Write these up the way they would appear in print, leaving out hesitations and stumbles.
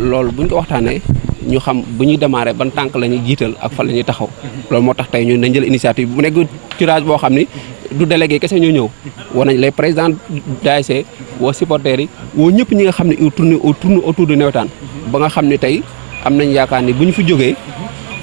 loolu buñ ko waxtaanee ñu xam bu ñuy démarrer ban tànk la ñuy jiital ak fan la ñuy taxaw loolu moo tax tey ñun dañ jël initiative bu nekk tirage boo xam ni du délégué kese ñoo ñëw woo nañ les présidents d'ASC woo supporters yi woo ñëpp ñi nga xam ne tourne autour de nawetaan ba nga xam ne tey am nañ yaakaar ni bu ñu fi jógee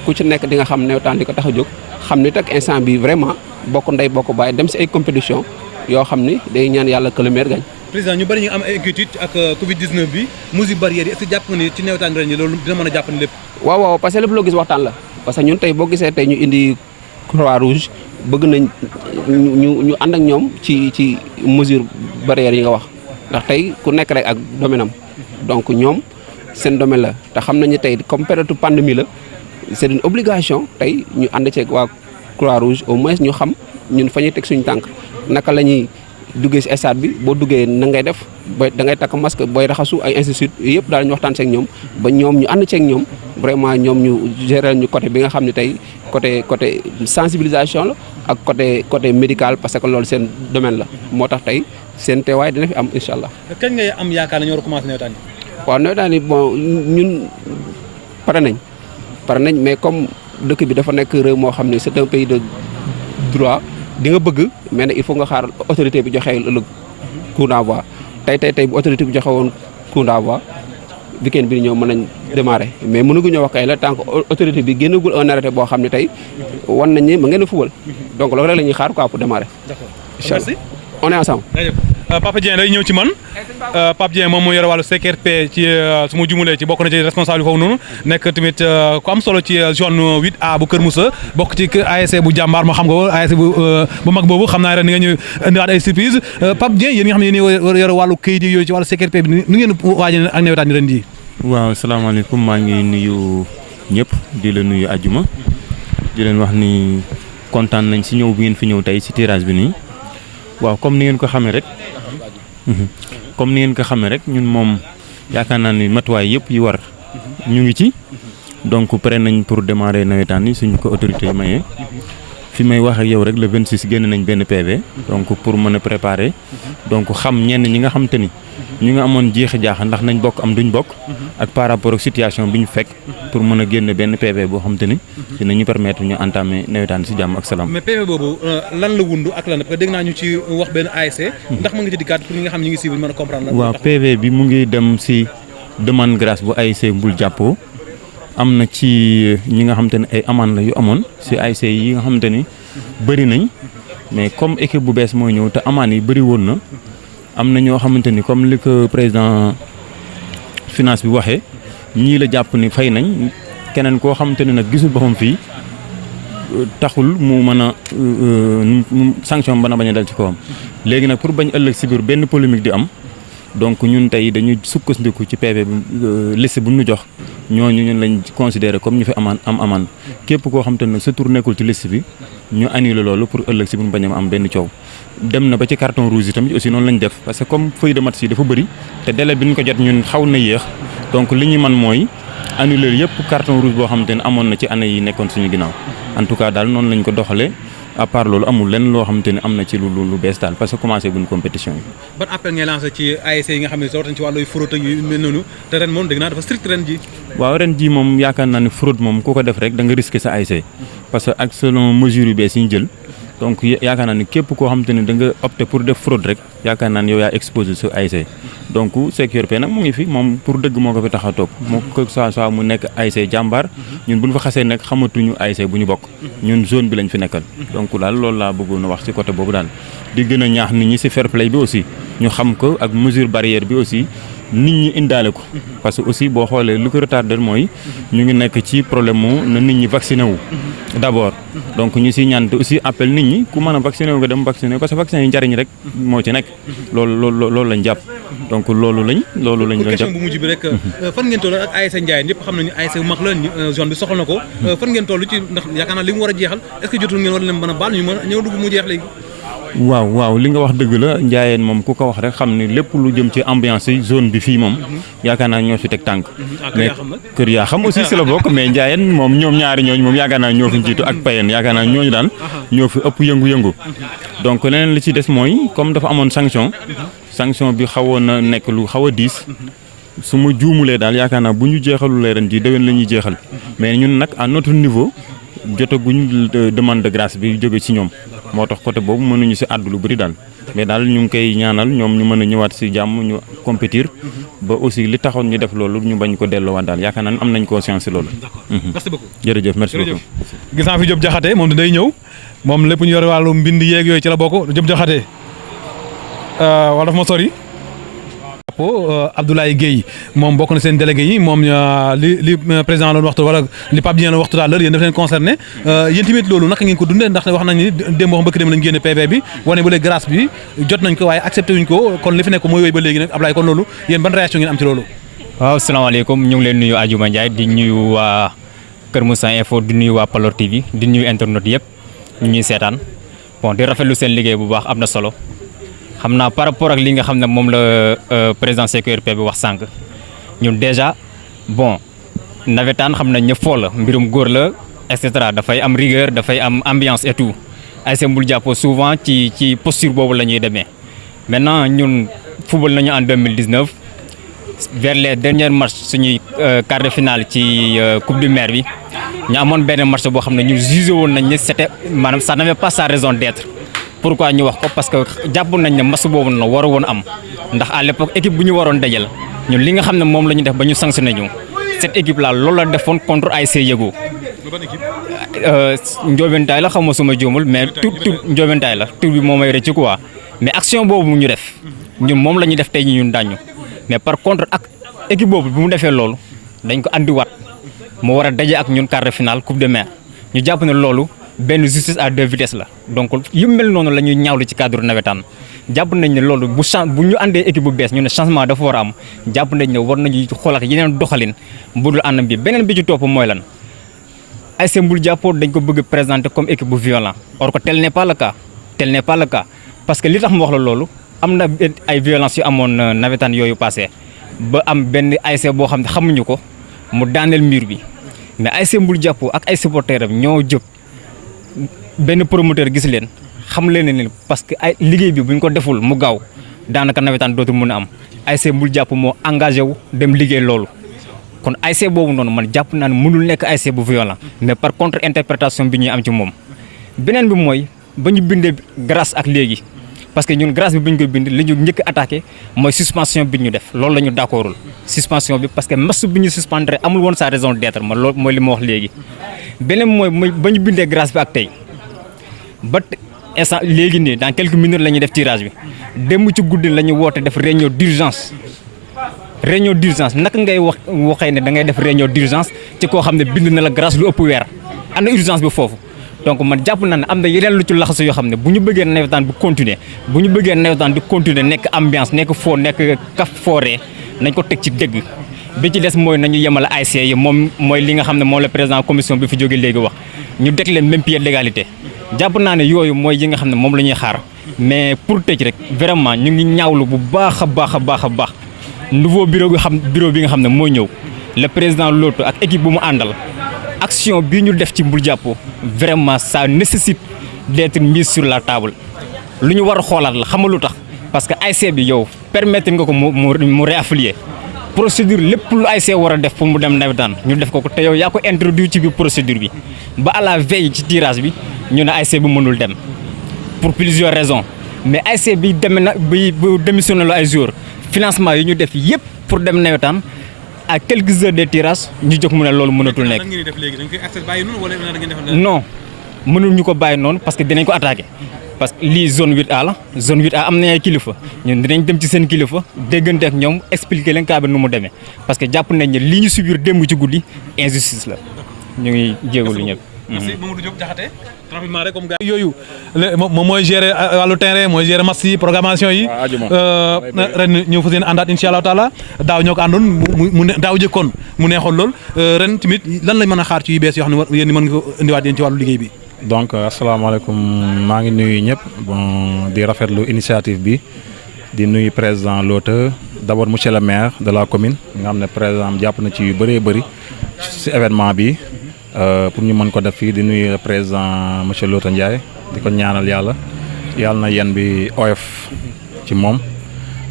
ku ci nekk di nga xam nawetaan li ko tax a jóg xam ni teg instant bi vraiment bokk ndey bokk baay dem si ay compétition yoo xam ni day ñaan yàlla que le meilleur gagne. président ñu bari ñu am ay inquiétude ak Covid 19 bi mesures barrières yi est-ce que jàpp nga ni ci nawetaan ren yi loolu dina mën a jàpp ni lépp. waaw parce que lépp loo gis waxtaan la parce que ñun tey boo gisee tey ñu indi Croix-Rouge bëgg nañ ñu ànd ak ñoom ci mesure barrières yi nga wax ndax tey ku nekk rek ak domaine am donc ñoom seen domaine la te xam nañu tey comme période pandémie la c'est une obligation tey ñu ànd ceeg waa Croix-Rouge au moins ñu xam ñun fa ñuy teg suñu tànk naka la ñuy duggee si stade bi boo duggee na ngay def booy da ngay takk masque booy raxasu ay institut yëpp daal ñu waxtaan seeg ñoom ba ñoom ñu ànd ceeg ñoom vraiment ñoom ñu gérer ñu côté bi nga xam ne tey côté sensibilisation la ak côté médical parce que loolu seen domaine la moo tax tey seen teewaay dina fi am incha allah. kañ ngay am yaakaar ne ñoo war a commencé nawetaan yi. waaw nawetaan yi bon ñun pare nañ mais comme dëkk bi dafa nekk réew moo xam ne c'est un pays de droit. di nga bëgg mais nag il faut nga xaar autorité bi joxe ëllëg coup d'envoi tey bu autorité bi joxe woon coup d'envoi week-end bi ñëw mën nañ démarrer mais mënuñu wax kay la tant que autorité bi génnagul un arrêté boo xam ne tey wan nañ ne ma ngeen a fubal donc loolu rek la ñuy xaar quoi pour démarrer. D'accord. Merci. On est ensemble. Papa Dieng day ñëw ci man Pape Dieng moom moo yore wàllu CRP ci su ma jumulee ci bokk na ci responsable foofu noonu nekk tamit ku am solo ci zone 8A bu Kër Moussa bokk ci ASC bu jàmbaar ma xam nga ko ASC bu mag boobu xam naa ren ni nga ñu indiwaat ay surprise Pape Dieng yéen nga xam ne yéen yore wàllu kayit yi yooyu ci wàllu CRP bi nu ngeen waajal ak nawetaan ren jii. waaw salaamaaleykum maa ngi nuyu ñëpp di la nuyu àjjuma di leen wax ni kontaan nañ si ñëw bi ngeen fi ñëw tey si tirage bi nii waaw comme ni ngeen ko xamee rek ñun moom yaakaar naa ni matuwaay yëpp yi war ñu ngi ci donc pare nañ pour démarrer nawetaan yi suñu ko autorité yi mayee fi may wax ak yow rek le 26 génn nañ benn PV donc pour mën a préparer donc xam ñenn ñi nga xam te ni ñu nga amoon jeexi jaaxa ndax nañ bokk am duñ bokk ak par rapport ak situation bi ñu fekk pour mën a génn benn PV boo xam te ni dinañu permettre ñu entamer nawetaan si jàmm ak salaam. mais PV boobu lan la wundu ak lan parce que dégg naa ñu ci wax benn ASC ndax mën nga ci dikkaat pour ñi nga xam ñu ngi suivre mën a comprendre. waaw PV bi mu ngi dem si demande grâce bu ASC Mbul jàppoo am na ci ñi nga xam te ne ay amende la yu amoon si ASC yi nga xam te ni bëri nañ mais comme équipe bu bees mooy ñëw te amende yi bëri woon na am na ñoo xamante ni comme li ko président finance bi waxee ñii la jàpp ni fay nañ keneen koo xamante ni nag gisul boppam fii taxul mu mën a sanction bana bañ a dal ci kawam léegi nag pour bañ ëllëg si biir benn polémique di am donc ñun tey dañuy sukkandiku ci PV bi liste bu ñu jox ñooñu ñun lañ considéré comme ñu fi am amende képp koo xam te ne sa tur nekkul ci liste bi ñu annulé loolu pour ëllëg si bu ñu bañ a am benn coow. dem na ba ci carton rouge yi tamit aussi noonu lañ def parce que comme feuille de match yi dafa bëri te délai bi ñu ko jot ñun xaw na yéex donc li ñu man mooy annulé yëpp carton rouge boo xam te ne amoon na ci année yi nekkoon suñu ginnaaw en tout cas daal noonu lañ ko doxalee. à part loolu amul lenn loo xamante ni am na ci lu bees daal parce que commencé buñ compétition yi. ban appel ngay lancé ci ASC yi nga xam ne soo ci wàllu fraude ak yu mel noonu te ren moom dégg naa dafa strict ren ji. waaw ren ji moom yaakaar naa ne fraude moom ku ko def rek da nga risqué sa ASC parce que ak selon mesures yu bees yi ñu jël donc yaakaar naa ne képp koo xamante ni da nga opté pour def fraude rek yaakaar naa ne yow yaa exposé sa ASC donc CRP nag mu ngi fi moom pour dëgg moo ko fi tax a toog moo ko soit mu nekk ASC jàmbaar ñun bu ñu fa xasee nekk xamatuñu ASC bu ñu bokk ñun zone bi lañ fi nekkal donc daal loolu laa bëggoon a wax ci côté boobu daal di gën a ñaax nit ñi ci fair play bi aussi ñu xam ko ak mesure barrière bi aussi nit ñi indaale ko parce que aussi boo xoolee lu ko retardé mooy ñu ngi nekk ci problème mu na nit ñi vacciné wu d'abord donc ñu ci ñaan aussi appel nit ñi ku mën a vacciné wu nga dem vacciné parce que vaccin yi njariñ rek moo ci nekk loolu lañ jàpp donc loolu lañ doon jàpp. question bu mujj bi rek fan ngeen toll ak ASC Ndiaye ñëpp xam nañu ASC bu mag la zone bi soxla na ko fan ngeen toll ci ndax yaakaar naa li mu war a jeexal est-ce que jotul ngeen war leen mën a baal ñu mën a ñëw dugg mu jeex léegi. waaw li nga wax dëgg la Ndiayeen moom ku ko wax rek xam ni lépp lu jëm ci ambiance yi zone bi fii moom yaakaar naa ñoo fi teg tànk mais kër yaa xam aussi si la bokk mais Ndiayeen moom ñoom ñaari ñooñu moom yaakaar naa ñoo fi jiitu ak Payen yaakaar naa ñooñu daal ñoo fi ëpp yëngu-yëngu donc leneen li ci des mooy comme dafa amoon sanction bi xawoon na nekk lu xaw a diis su ma juumulee daal yaakaar naa bu ñu jeexalulee ren ji déwén la ñuy jeexal mais ñun nag à notre niveau jotaguñ demande de grâce bi jóge ci ñoom moo tax côté boobu mënuñu ci àddu lu bëri daal mais daal ñu ngi koy ñaanal ñoom ñu mën a ñëwaat ci jàmm ñu compétir ba aussi li taxoon ñu def loolu ñu bañ ko delloowaat daal yaakaar naa am nañ conscience ci loolu. merci beaucoup jërëjëf merci beaucoup. gis naa fi Diop Diakhaté moom day ñëw moom lépp ñu yor wàllu mbind yeeg yooyu ci la bokk Diop Diakhaté wala dafa ma sori. Abdoulaye Guèye moom bokk na seen délégué yi moom li président loolu waxtu wala li Pape Dieng la waxtu tout à l'heure yéen daf leen concerné yéen tamit loolu naka ngeen ko dundee ndax wax nañ ni démb wax mbëkk dem lañ génne PV bi wane ba léegi grâce bi jot nañ ko waaye accepté wuñ ko kon li fi nekk mooy wéy ba léegi nag Abdoulaye kon loolu yéen ban réaction ngeen am ci loolu. waaw salaamaaleykum ñu ngi leen nuyu Adjouma Ndiaye di nuyu waa Kër Moussa Info di nuyu waa Palor TV di nuyu internet yëpp ñu ñuy seetaan bon di rafetlu seen liggéey bu baax am na solo. xam naa par rapport ak li nga xam ne moom la président CQRP bi wax sànq ñun déjà bon nawetaan xam nañ ne foo la mbirum góor la et cetera dafay am rigueur dafay am ambiance et tout ASC Mbul Jàppo souvent ci posture boobu la ñuy demee maintenant ñun football nañu en 2019 vers les derniers matchs suñuy quart de finale ci coupe du maire bi ñu amoon benn match boo xam ne ñun jugé woon nañ ne c'était maanaam ça n'avait pas sa raison d'être. Pourquoi ñu wax ko parce que jàpp nañ ne match boobu noonu waru woon am ndax à l'époque équipe bu ñu waroon dajal ñun li nga xam ne moom la ñu def ba ñu sanctionné ñu cette équipe là loolu la defoon contre ASC Yego. Ndiobentaay la xam ma suma juumul mais tout Ndiobentaay la tur bi moom may rëcc quoi mais action boobu ñu def ñun moom la ñu def tey ñun daañu mais par contre ak équipe boobu bi mu defee loolu dañ ko andiwaat mu war a daje ak ñun quart de finale coupe de maire ñu jàpp ne loolu. benn justice à deux vitesses la donc yu mel noonu la ñuy ñaawlu ci cadre nawetaan jàpp nañ ne loolu bu ñu àndee équipe bu bees ñu ne changement dafa war a am jàpp nañ ne war nañu xoolaat yeneen doxalin bu dul àndam bi beneen bi ci topp mooy lan ASC Mbul Jàppo dañ ko bëgg présenter comme équipe bu violent or que tel n'est pas le cas parce que li tax mu wax la loolu am na ay violence yu amoon nawetaan yooyu passé ba am benn ASC boo xam ne xamuñu ko mu daaneel mur bi mais ASC Mbul Jàppo ak ay supporters am ñoo jóg benn promoteur gis leen xam leen ne parce que ay liggéey bi bu ñu ko deful mu gaaw daanaka nawetaan dootul mën a am ASC Mbul Jàppo moo engagé wu dem liggéey loolu kon ASC boobu noonu man jàpp naa ne mënul nekk ASC bu violent mais par contre interprétation bi ñuy am ci moom beneen bi mooy ba ñu bindee grâce ak léegi parce que ñun grâce bi bu ñu koy bind li ñu njëkk attaqué mooy suspension bi ñu def loolu la ñu d'accordul suspension bi parce que match bi ñu suspendre amul woon sa raison d'être man loolu mooy li ma wax léegi beneen mooy ba ñu bindee grâce bi ak tey ba instant léegi nii dans quelques minutes la ñuy def tirage bi démb ci guddi la ñu woote def réunion d'urgence naka ngay waxee ne da ngay def réunion d'urgence ci koo xam ne bind na la grâce lu ëpp weer ana urgence bi foofu donc man jàpp naa ne am na yeneen lu ci laxasu yoo xam ne bu ñu bëggee nawetaan bu continuer di continuer nekk ambiance nekk foo nekk kaf fooree nañ ko teg ci dëgg bi ci des mooy nañu yemale ASC yi moom mooy li nga xam ne moom la président commission bi fi jóge léegi wax ñu teg leen même pied d'égalité jàpp naa ne yooyu mooy yi nga xam ne moom la ñuy xaar mais pour tëj rek vraiment ñu ngi ñaawlu bu baax a baax nouveau bureau bi nga xam ne moo ñëw le président Loto ak équipe bu mu àndal action bi ñu def ci Mbul Jàppo vraiment ça nécessite d'être mis sur la table lu ñu war a xoolaat la xam nga lu tax parce que ASC bi yow permettre nga ko mu réaffilier procédure lépp lu ASC war a def pour mu dem nawetaan ñu def ko te yow yaa ko introduit ci biir procédure bi ba à la veille ci tirage bi ñu ne ASC bi mënul dem pour plusieurs raisons mais ASC bi bu démissionné la ay joueurs financement yi ñu def yépp pour dem nawetaan à quelques heures de tirage ñu jóg mu ne loolu mënatul nekk. non mënul ñu ko bàyyi noonu parce que dinañ ko attaqué parce que lii zone 8A la zone 8A am nañ ay kilifa ñun dinañ dem ci seen kilifa déggante ak ñoom expliquer leen cas bi nu mu demee parce que jàpp nañ ne lii ñu subir démb ci guddi injustice la ñu ngi jégalu ñëpp. merci Mamadou Diop Diakhaté rapidement rek comme gars yooyu moom mooy gérer wàllu terrain mooy gérer match yi programmation yi ren ñëw fa seen àndaat insha Allah taala daaw ñoo ko àndoon mu daaw jëkkoon mu neexoon lool ren tamit lan lañ mën a xaar ci yu bees yoo xam ne yéen mën nga ko indiwaat yéen ci wàllu liggéey bi. donc asalaamaaleykum maa ngi nuyu ñëpp bon di rafetlu initiative bi di nuyu président Loto d'abord monsieur le maire de la commune nga xam ne président jàpp na ci yu bëree bëri ci événement bi pour ñu mën ko def fii di nuyu le président monsieur Loto Ndiaye di ko ñaanal yàlla na yen bi oyof ci moom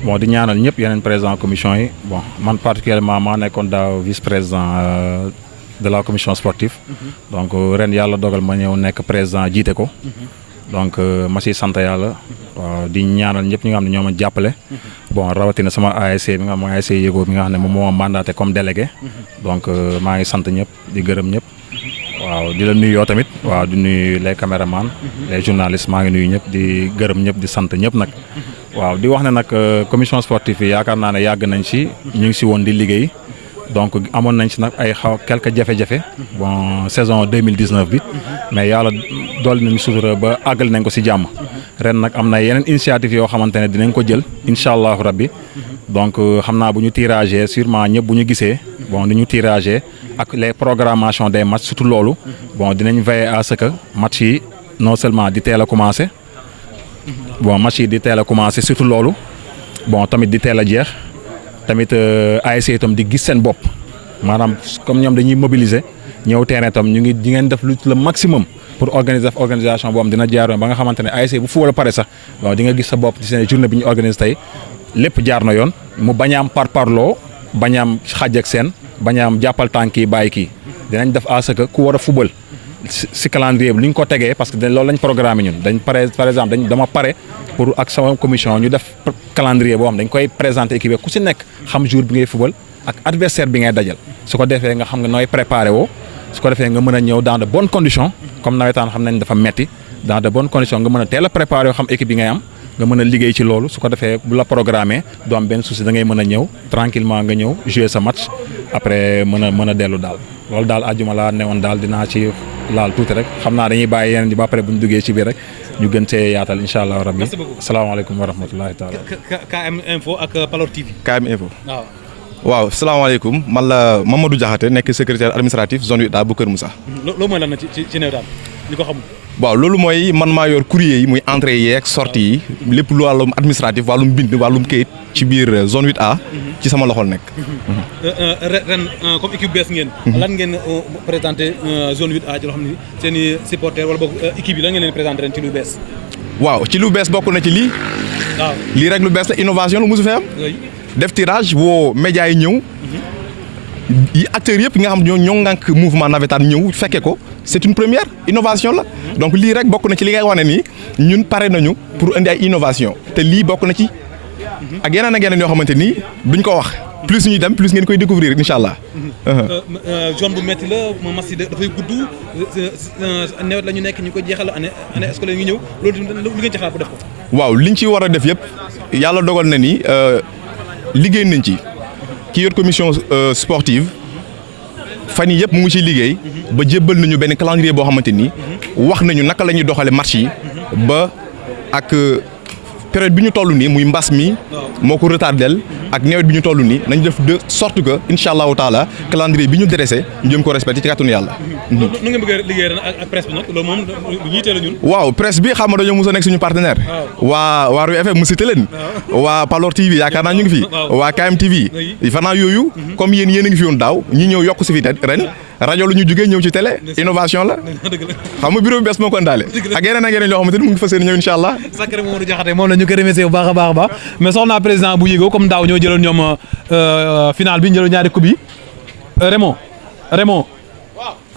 bon di ñaanal ñëpp yeneen président commission yi bon man particulièrement maa nekkoon daaw vice président de la commission sportive donc ren yàlla dogal ma ñëw nekk président jiite ko donc ma siy sant yàlla waaw di ñaanal ñëpp ñi nga xam ne ñoo ma jàppale bon rawatina sama ASC mi nga xam mooy ASC Yego mi nga xam ne moom moo mandaté comme délégué donc maa ngi sant ñëpp di gërëm ñëpp waaw di la nuyu yoo tamit waaw di nuyu les caméramans les journalistes maa ngi nuyu ñëpp di gërëm ñëpp di sant ñëpp nag waaw di wax ne nag commission sportive yi yaakaar naa ne yàgg nañ si ñu ngi si woon di liggéey donc amoon nañ si nag ay quelques jafe-jafe bon saison 2019 bi mais yàlla dolli nañu sutura ba àggal nañ ko si jàmm ren nag am na yeneen initiative yoo xamante ne dinañ ko jël incha allahu rabbi donc xam naa bu ñu tiragé sûrement ñëpp bu ñu gisee bon ni ñu tiragé ak les programmations des matchs surtout loolu bon dinañ veiller à ce que match yi non seulement di teel a commencé bon match yi di teel a commencé surtout loolu bon tamit di teel a jeex tamit ASC itam di gis seen bopp maanaam comme ñoom dañuy mobiliser ñëw terrain itam ñu ngi di ngeen def le maximum pour organisation boobu dina jaar yoon ba nga xamante ne ASC bu football pare sax bon di nga gis sa bopp ci seen journée bi ñu organise tey lépp jaar na yoon mu bañ a am parparloo bañ a am xàjj ak seen bañ a am jàppal tànk yi bàyyi kii dinañ def à ce que ku war a football si calendrier bi li ñu ko tegee parce que loolu lañ programme ñun dañ pare par exemple dama pare pour ak sama commission ñu def calendrier boo xam dañ koy présenter équipe ku si nekk xam jour bi ngay football ak adversaire bi ngay dajal su ko defee nga xam nga nooy préparé woo su ko defee nga mën a ñëw dans de bonnes conditions comme nawetaan xam nañ dafa metti dans de bonnes conditions nga mën a teel a préparé woo xam équipe bi ngay am nga mën a liggéey ci loolu su ko defee bu la programmé doo am benn souci da ngay mën a ñëw tranquillement nga ñëw jouer sa match après mën a dellu daal loolu daal àjjuma laa newoon daal dinaa ci laal tuuti rek xam naa dañuy bàyyi yeneen ji ba après bu ñu duggee ci biir rek ñu gën see yaatal incha allah rabbi. Merci beaucoup. asalaamaaleykum wa rahmatulahi taala. KM Info ak Palor TV. KM Info. waaw salaamaaleykum man la Mamadou Diakhaté nekk secrétaire administratif zone 8A bu Kër Moussa. loolu mooy lan na ci nawetaan li ko xamul. waaw loolu mooy man maa yor courrier yi muy entrée yeeg sortie yi lépp lu wàllum administratif wàllum bind wàllum kayit ci biir zone 8A. ci sama loxol nekk. ren comme équipe bees ngeen. lan ngeen présenté zone 8A ci loo xam ne seen i supporters wala boog équipe yi lan ngeen leen présenté ren ci lu bees. waaw ci lu bees bokk na ci lii. waaw lii rek lu bees la innovation lu mosu fee am. def tirage woo médias yi ñëw. yi acteurs yëpp nga xam ñoo ngànk mouvement navétane ñëw fekke ko c'est une première innovation la donc lii rek bokk na ci li ngay wane nii ñun pare nañu pour indi ay innovation te lii bokk na ci ak yeneen yoo xamante ni duñ ko wax plus ñuy dem plus ngeen koy découvrir incha allah. zone bu métti la match yi dafay gudd nawet la ñu nekk ñu ko jeexal année scolaire ngi ñëw loolu lu ngeen ci xalaat bu def ko. waaw liñ ci war a def yëpp yàlla dogal na ni liggéey nañ ci. ki yor commission sportive fan yii yëpp mu ngi ciy liggéey ba jébbal nañu benn calendrier boo xamante ni wax nañu naka la ñuy doxale match yi ba ak période bi ñu toll nii muy mbas mi moo ko retardel ak nawet bi ñu toll nii nañ def de sorte que incha allahu taala calendrier bi ñu dressé ñu jëm ko respecté ci kàttanu yàlla. nu ngeen bëgg a liggéey ren ak presse bi nag loolu moom lu ñuy teel a ñun. waaw presse bi xam nga dañoo mos a nekk suñu partenaire. waa Waarwi FM mu cité leen. waa Palor TV yaakaar naa ñu ngi fi. waa KM TV. fanaa yooyu. comme yéen a ngi fi woon daaw ñi ñëw yokk si fi ren rajo lu ñu jugee ñëw ci télé innovation la. xam nga bureau bi bees moo ko indaale. ak yeneen yoo xamante ni mu ngi fas yéene ñëw incha allah. Sacré Mamadou Diakhaté moom la ñu ko remercier bu baax a baax mais soxna président bu Yego comme daaw ñoo jëloon ñoom final bi ñu jëloon ñaari coupe yi Raymond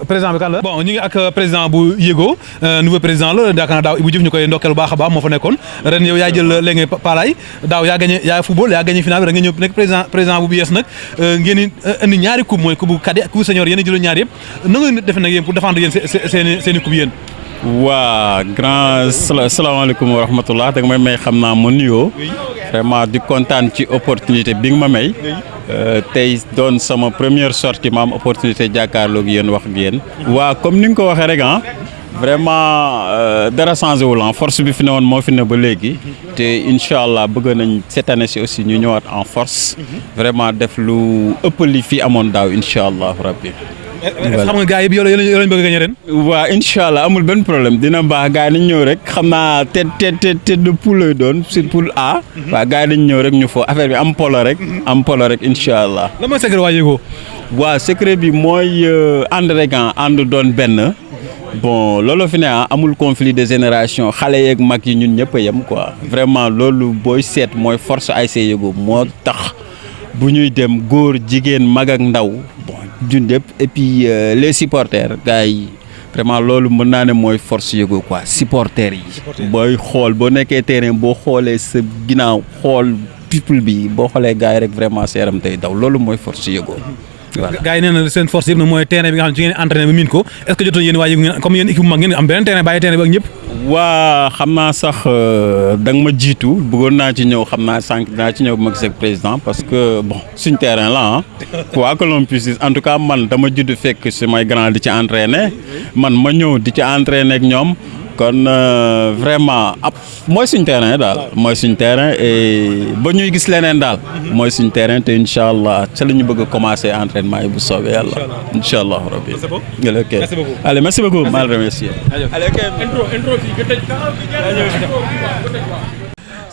président bi kan la. bon ñu ngi ak président bu Yego nouveau président la yaakaar naa daaw Ibou Diouf ñu koy ndokkeel bu baax a baax moo fa nekkoon ren yow yaa jël léegi Palaay daaw yaa gagné yaa football yaa gagné final bi da nga ñëw nekk président bu yees nag ngeen indi ñaari coupe mooy coupe cadet ak coupe senior yéen a jëloon ñaari yëpp na nga def nag yéen pour défendre yéen seen i coupe yéen. waa grand salaamaaleykum wa rahmatullah da nga may xam naa ma nuyoo vraiment di kontaan ci opportunité bi nga ma may tey doon sama première sortie ma am opportunité jàkkaarloog yéen wax ak yéen. waa comme ni nga ko waxee rek vraiment dara changé wul force bi fi ne woon moo fi ne ba léegi te incha allah bëgg nañ cette année ci aussi ñu ñëwaat en force vraiment def lu ëpp li fi amoon daaw incha allah rabbi. xam nga gars yi yow lañ bëgg a gagné ren. waaw incha allah amul benn problème dina baax gars yi nañ ñëw rek xam naa te de poule lay doon sur poule A. waaw gars yi nañ ñëw rek ñu fo affaire bi am polo rek incha allah. lan mooy secret waa Yego. waaw secret bi mooy ànd rek ànd doon benn bon loolu fi ne amul conflit de génération xale yeeg mag yi ñun ñëpp a yem quoi vraiment loolu booy seet mooy force ASC Yego moo tax bu ñuy dem góor jigéen mag ak ndaw bon ñun ñëpp et puis les supporters gars yi vraiment loolu mën naa ne mooy force Yego quoi supporters yi booy xool boo nekkee terrain boo xoolee sa ginnaaw xool people bi boo xoolee gars yi rek vraiment sa yaram tey daw loolu mooy force Yego. voilà gars yi nee na seen force yëpp nag mooy terrain bi nga xam ne ci ngeen entraîné ba miin ko est-ce que jotoon yéen waa Yego comme yéen équipe bu mag ngeen am beneen terrain bàyyi terrain bi ak ñëpp. waa xam naa sax da nga ma jiitu bëggoon naa ci ñëw xam naa sànq dinaa ci ñëw bu ma gisee président parce que bon suñ terrain la quoi que l'on puisse dire en tout cas man dama judd fekk si may grand di ci entraîné man ma ñëw di ci entraîné ak ñoom kon vraiment mooy suñ terrain daal mooy suñ terrain et ba ñuy gis leneen daal mooy suñ terrain te incha allah ca la ñu bëgg a commencer entraînement yi bu soobee yàlla incha allah rabbi. ok allez merci beaucoup maa ngi remercier.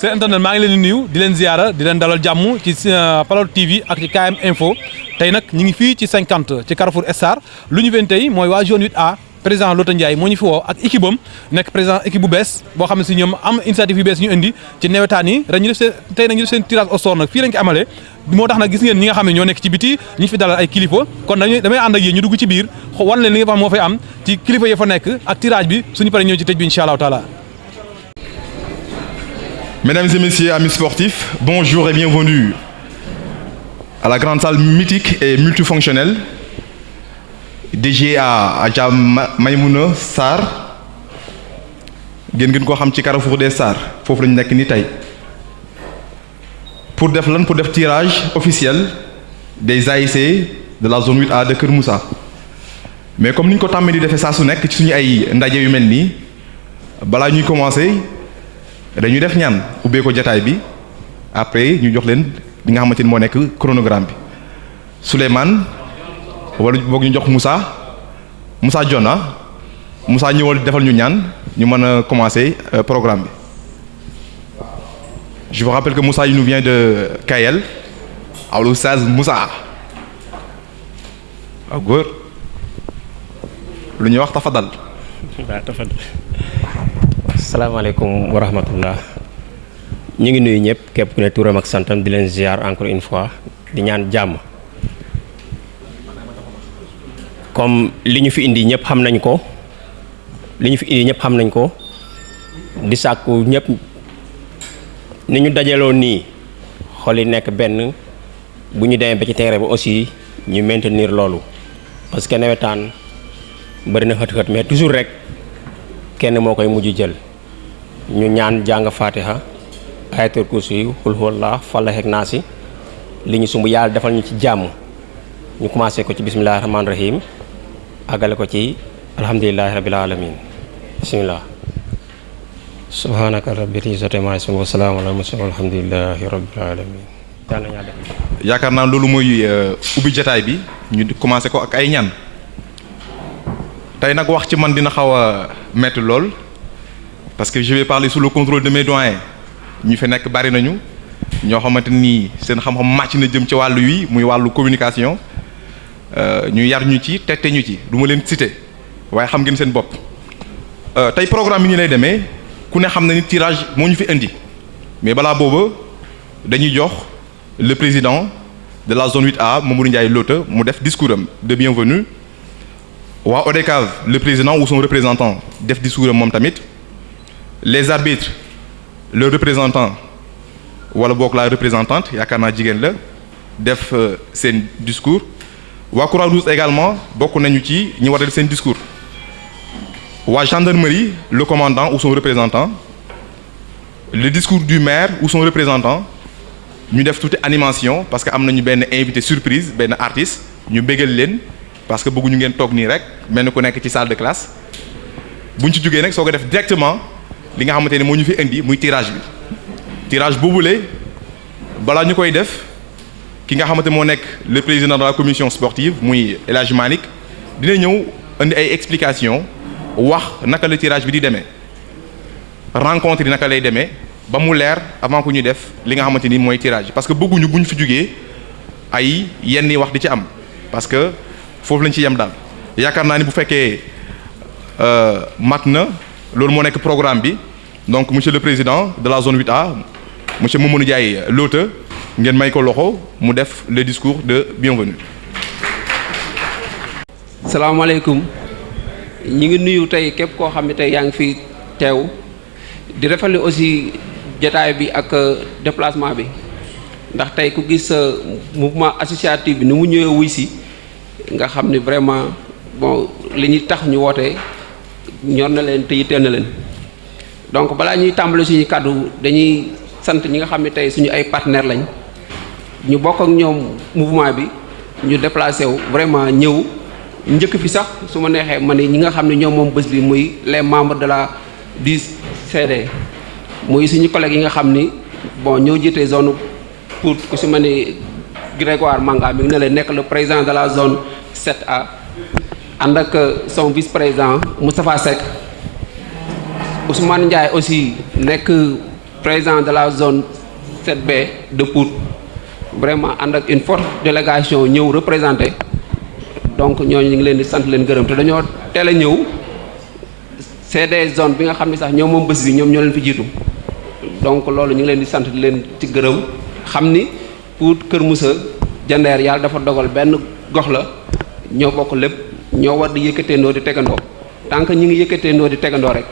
seen internet maa ngi leen di nuyu di leen ziara di leen dalal jàmm ci Parole TV ak ci KM Info tey nag ñu ngi fii ci 50 ci Carrefour Star lu ñu fen tey mooy waa zone 8A président Lota Ndiaye moo ñu fi woo ak équipe am nekk président équipe bu bees boo xam ne si ñoom am initiative yu bees ñu indi ci nawetaan yi ren ñu def seen tey nag ñu def seen tirage au sort nag fii lañ ko amalee moo tax nag gis ngeen ñi nga xam ne ñoo nekk ci biti ñu fi dalal ay kilifa kon damay ànd ak yéen ñu dugg ci biir wan leen li nga xam moo fay am ci kilifa yi fa nekk ak tirage bi suñu paree ñëw ci tëj bi incha allahu taala. Mesdames et messieurs, amis sportifs, bonjour et bienvenue à la grande salle mythique et multifonctionnelle dédiée à Adja Maïmouna Sarr ngeen koo xam ci Carrefour des Stars foofu lañu nekk ni tey pour def lan pour def tirage officiel des ASC de la zone 8A de Kër Moussa mais comme ni ñu ko tàmmee di defee saa su nekk ci suñu ay ndaje yu mel nii balaa ñuy commencer dañuy def ñaan ubbee ko jataay bi après ñu jox leen li nga xamante ni moo nekk chronogramme bi Souleymane wala boog ñu jox Moussa Diona Moussa ñëwal defal ñu ñaan ñu mën a commencer programme bi. Je vous rappelle que Moussa il nous vient de Kayel al Oustaz Moussa waaw góor lu ñuy wax tafadal. waaw tafadal. Asalaamaaleykum wa rahmatullah ñu ngi nuyu ñëpp képp ku ne turam ak santam di leen ziar encore une fois di ñaan jàmm comme li ñu fi indi ñëpp xam nañ ko di sàkku ñëpp ni ñu dajaloo nii xol yi nekk benn bu ñu demee ba ci terrain bi aussi ñu maintenir loolu parce que nawetaan bëri na xët-xët mais toujours rek kenn moo koy mujj jël ñu ñaan jàng fatiha ayatul kursi xul huwallah falax ak naasi li ñu sumb yàlla defal ñu ci jàmm ñu commencé ko ci bismillahi rahmaani rahim àggale ko ci alhamdulillahi rabbil alamin bismillah subhanaka rabbil izzati amma yasifun wa salaamun alal mursalin walhamdulillahi rabbil alamin yaakaar naa loolu mooy ubbi jataay bi ñu commencé ko ak ay ñaan tey nag wax ci man dina xaw a metti lool parce que je vais parler sous le contrôle de mes doyens ñu fi nekk bari nañu ñoo xamante ni seen xam-xam màcc na jëm ci wàllu wi muy wàllu communication ñu yar ñu ci tette ñu ci du ma leen citer waaye xam ngeen seen bopp. tey programme bi ñu lay demee ku ne xam na ni tirage moo ñu fi indi mais balaa booba dañuy jox le président de la zone 8A Mamadou Ndiaye Lota mu def discours am de bienvenue waa ODCAV le président ou son représentant def discours am moom tamit. Les arbitres le représentant wala boog la représentante yaakaar naa jigéen la def seen discours waa Croix-Rouge également bokk nañu ci ñi war a def seen discours waa gendarmerie le commandant ou son représentant le discours du maire ou son représentant ñu def tuuti animation parce que am nañu benn invité surprise benn artiste ñu bégal leen parce que bëgguñu ngeen toog nii rek mel ni ku nekk ci salle de classe buñ ci jógee nag soo ko def directement. li nga xamante ne moo ñu fi indi muy tirage bi tirage boobule balaa ñu koy def ki nga xamante moo nekk le président de la commission sportive muy El Hadj Malick dina ñëw indi ay explications wax naka la tirage bi di demee rencontre yi naka lay demee ba mu leer avant que ñu def li nga xamante ni mooy tirage parce que bëgguñu bu ñu fi jugee ay yenn wax di ci am parce que foofu lañ ci yem daal yaakaar naa ni bu fekkee mat na loolu moo nekk programme bi donc monsieur le président de la zone 8A monsieur Mamadou Ndiaye Lota ngeen may ko loxo mu def le discours de bienvenue. salaamaaleykum ñi ngi nuyu tey képp koo xam ne tey yaa ngi fi teew di rafetlu aussi jotaay bi ak déplacement bi ndax tey ku gis mouvement associatif bi ni mu ñëwee wuy si nga xam ni vraiment bon li ñuy tax ñu woote ñor na leen te yitteel na leen donc balaa ñuy tàmbali suñu kàddu dañuy sant ñi nga xam ne tey suñu ay partenaires lañ ñu bokk ak ñoom mouvement bi ñu déplacé wu vraiment ñëw njëkk fi sax su ma neexee ma ni ñi nga xam ne ñoom moom bés bi muy les membres de la du CD muy suñu collègues yi nga xam ni bon ñoo jiite zone pour ku si ma ni Grégoire Manga mi ngi ne leen nekk le président de la zone 7A ànd ak son vice-président Moustapha Seck Ousmane Ndiaye aussi nekk président de la zone 7B de Pout vraiment ànd ak une forte délégation ñëw représenté donc ñooñu ñu ngi leen di sant leen gërëm te dañoo teel a ñëw CD zone bi nga xam ne sax ñoom moom bés bi ñoom ñoo leen fi jiitu donc loolu ñu ngi leen di sant di leen ci gërëm xam ni Pout Kër Moussa Jandeer yàlla dafa dogal benn gox la ñoo bokk lépp ñoo war di yëkkateendoo di tegandoo tant que ñi ngi yëkkateendoo di tegandoo rek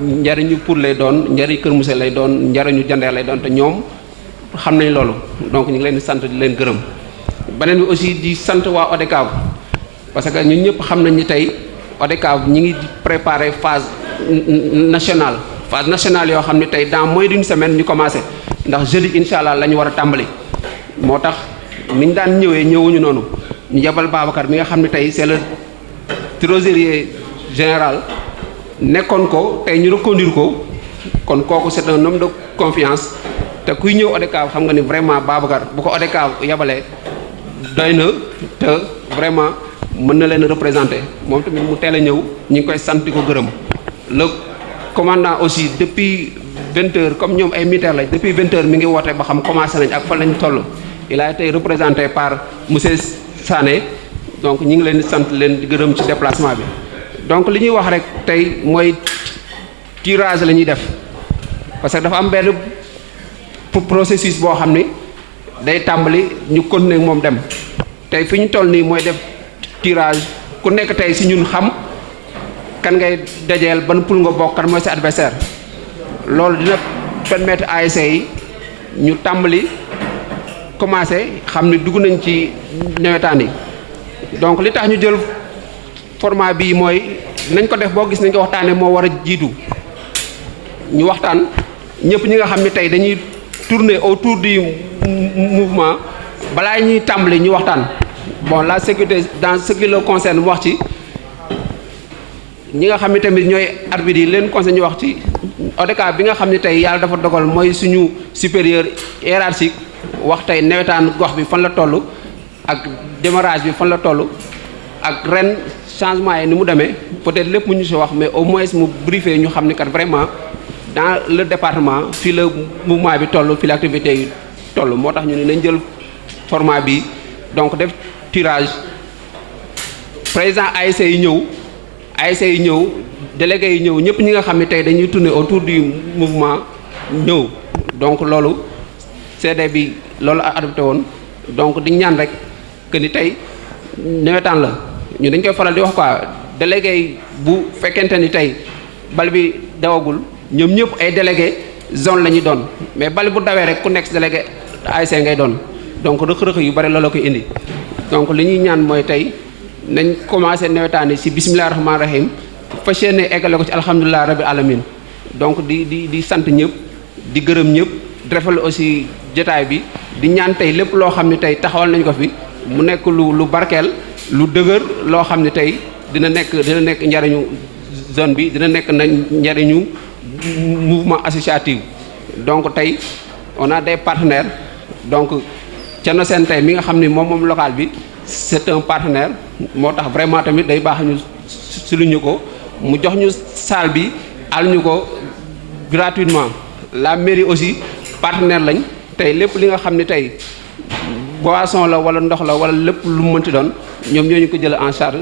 njariñu Pout lay doon njariñu Kër Moussa lay doon njariñu Jandeer lay doon te ñoom xam nañ loolu donc ñu ngi leen di sant di leen gërëm beneen bi aussi di sant waa ODCAV parce que ñun ñëpp xam nañ ni tey ODCAV ñi ngi préparer phase nationale yoo xam ne tey dans moins d'une semaine ñu commencé ndax jeudi incha allah la ñu war a tàmbali moo tax ni ñu daan ñëwee ñëwuñu noonu ñu yebal Babacar mi nga xam ne tey c'est le trésorier général nekkoon ko tey ñu reconduire ko kon kooku c'est un homme de confiance te kuy ñëw ODCAV xam nga ni vraiment Babacar bu ko ODCAV yabalee doy na te vraiment mën na leen représenter moom tamit mu teel a ñëw ñu ngi koy sant di ko gërëm le commandant aussi depuis 20 heures comme ñoom ay militaires lañ depuis 20 heures mi ngi woote ba xam commencé nañ ak fan lañ toll il a été représenté par monsieur Sané donc ñu ngi leen di sant leen di gërëm ci déplacement bi donc li ñuy wax rek tey mooy tirage la ñuy def parce que dafa am benn processus boo xam ni day tàmbali ñu continuer moom dem tey fi ñu toll nii mooy def tirage ku nekk tey si ñun xam kan ngay dajeel ban poule nga bokk kan mooy sa adversaire loolu dina permettre ASC yi ñu tàmbali commencé xam ni dugg nañ ci nawetaan yi donc li tax ñu jël format bii mooy nañ ko def boo gis nañ ko waxtaanee moo war a jiitu ñu waxtaan ñëpp ñi nga xam ne tey dañuy tourner autour du mouvement balaa ñuy tàmbali ñu waxtaan bon la sécurité dans ce qui le concerne wax ci ñi nga xam ne tamit ñooy arbitre yi leen conseil ñu wax ci ODCAV bi nga xam ne tey yàlla dafa dogal mooy suñu supérieur hiérarchique wax tey nawetaan gox bi fan la toll ak démarrage bi fan la toll ak ren changement yi ni mu demee peut-être lépp mu ñu si wax mais au moins mu briefé ñu xam ne kat vraiment dans le département fii la mouvement bi toll fii la activité yi toll moo tax ñu ne nañ jël format bi donc def tirage président ASC yi ñëw délégué yi ñëw ñëpp ñi nga xam ne tey dañuy tourner autour du mouvement ñëw donc loolu CD bi loolu adopté woon donc di ñaan rek que ni tey nawetaan la ñu dañ koy faral di wax quoi délégué yi bu fekkente ni tey bal bi dawagul ñoom ñëpp ay délégué zone la ñuy doon mais bal bu dawee rek ku nekk délégué ASC ngay doon donc rëq-rëq yu bari loolu koy indi donc li ñuy ñaan mooy tey nañ commencé nawetaan yi ci bisimilah rahmaani rahim fas yéene eggale ko ci alhamdulilah rabi alamin donc di sant ñëpp di gërëm ñëpp di rafetlu aussi jotaay bi di ñaan tey lépp loo xam ne tey taxawal nañ ko fi mu nekk lu barkeel lu dëgër loo xam ne tey dina nekk njariñu zone bi dina nekk na njariñu mouvement associatif donc tey on a des partenaires donc Thierno Sène tey mi nga xam ne moom local bi c'est un partenaire moo tax vraiment tamit day baax ñu souligner ko mu jox ñu salle bi al ñu ko gratuitement la mairie aussi partenaire lañ tey lépp li nga xam ne tey boisson la wala ndox la wala lépp lu mu mënti doon ñoom ñoo ñu ko jël en charge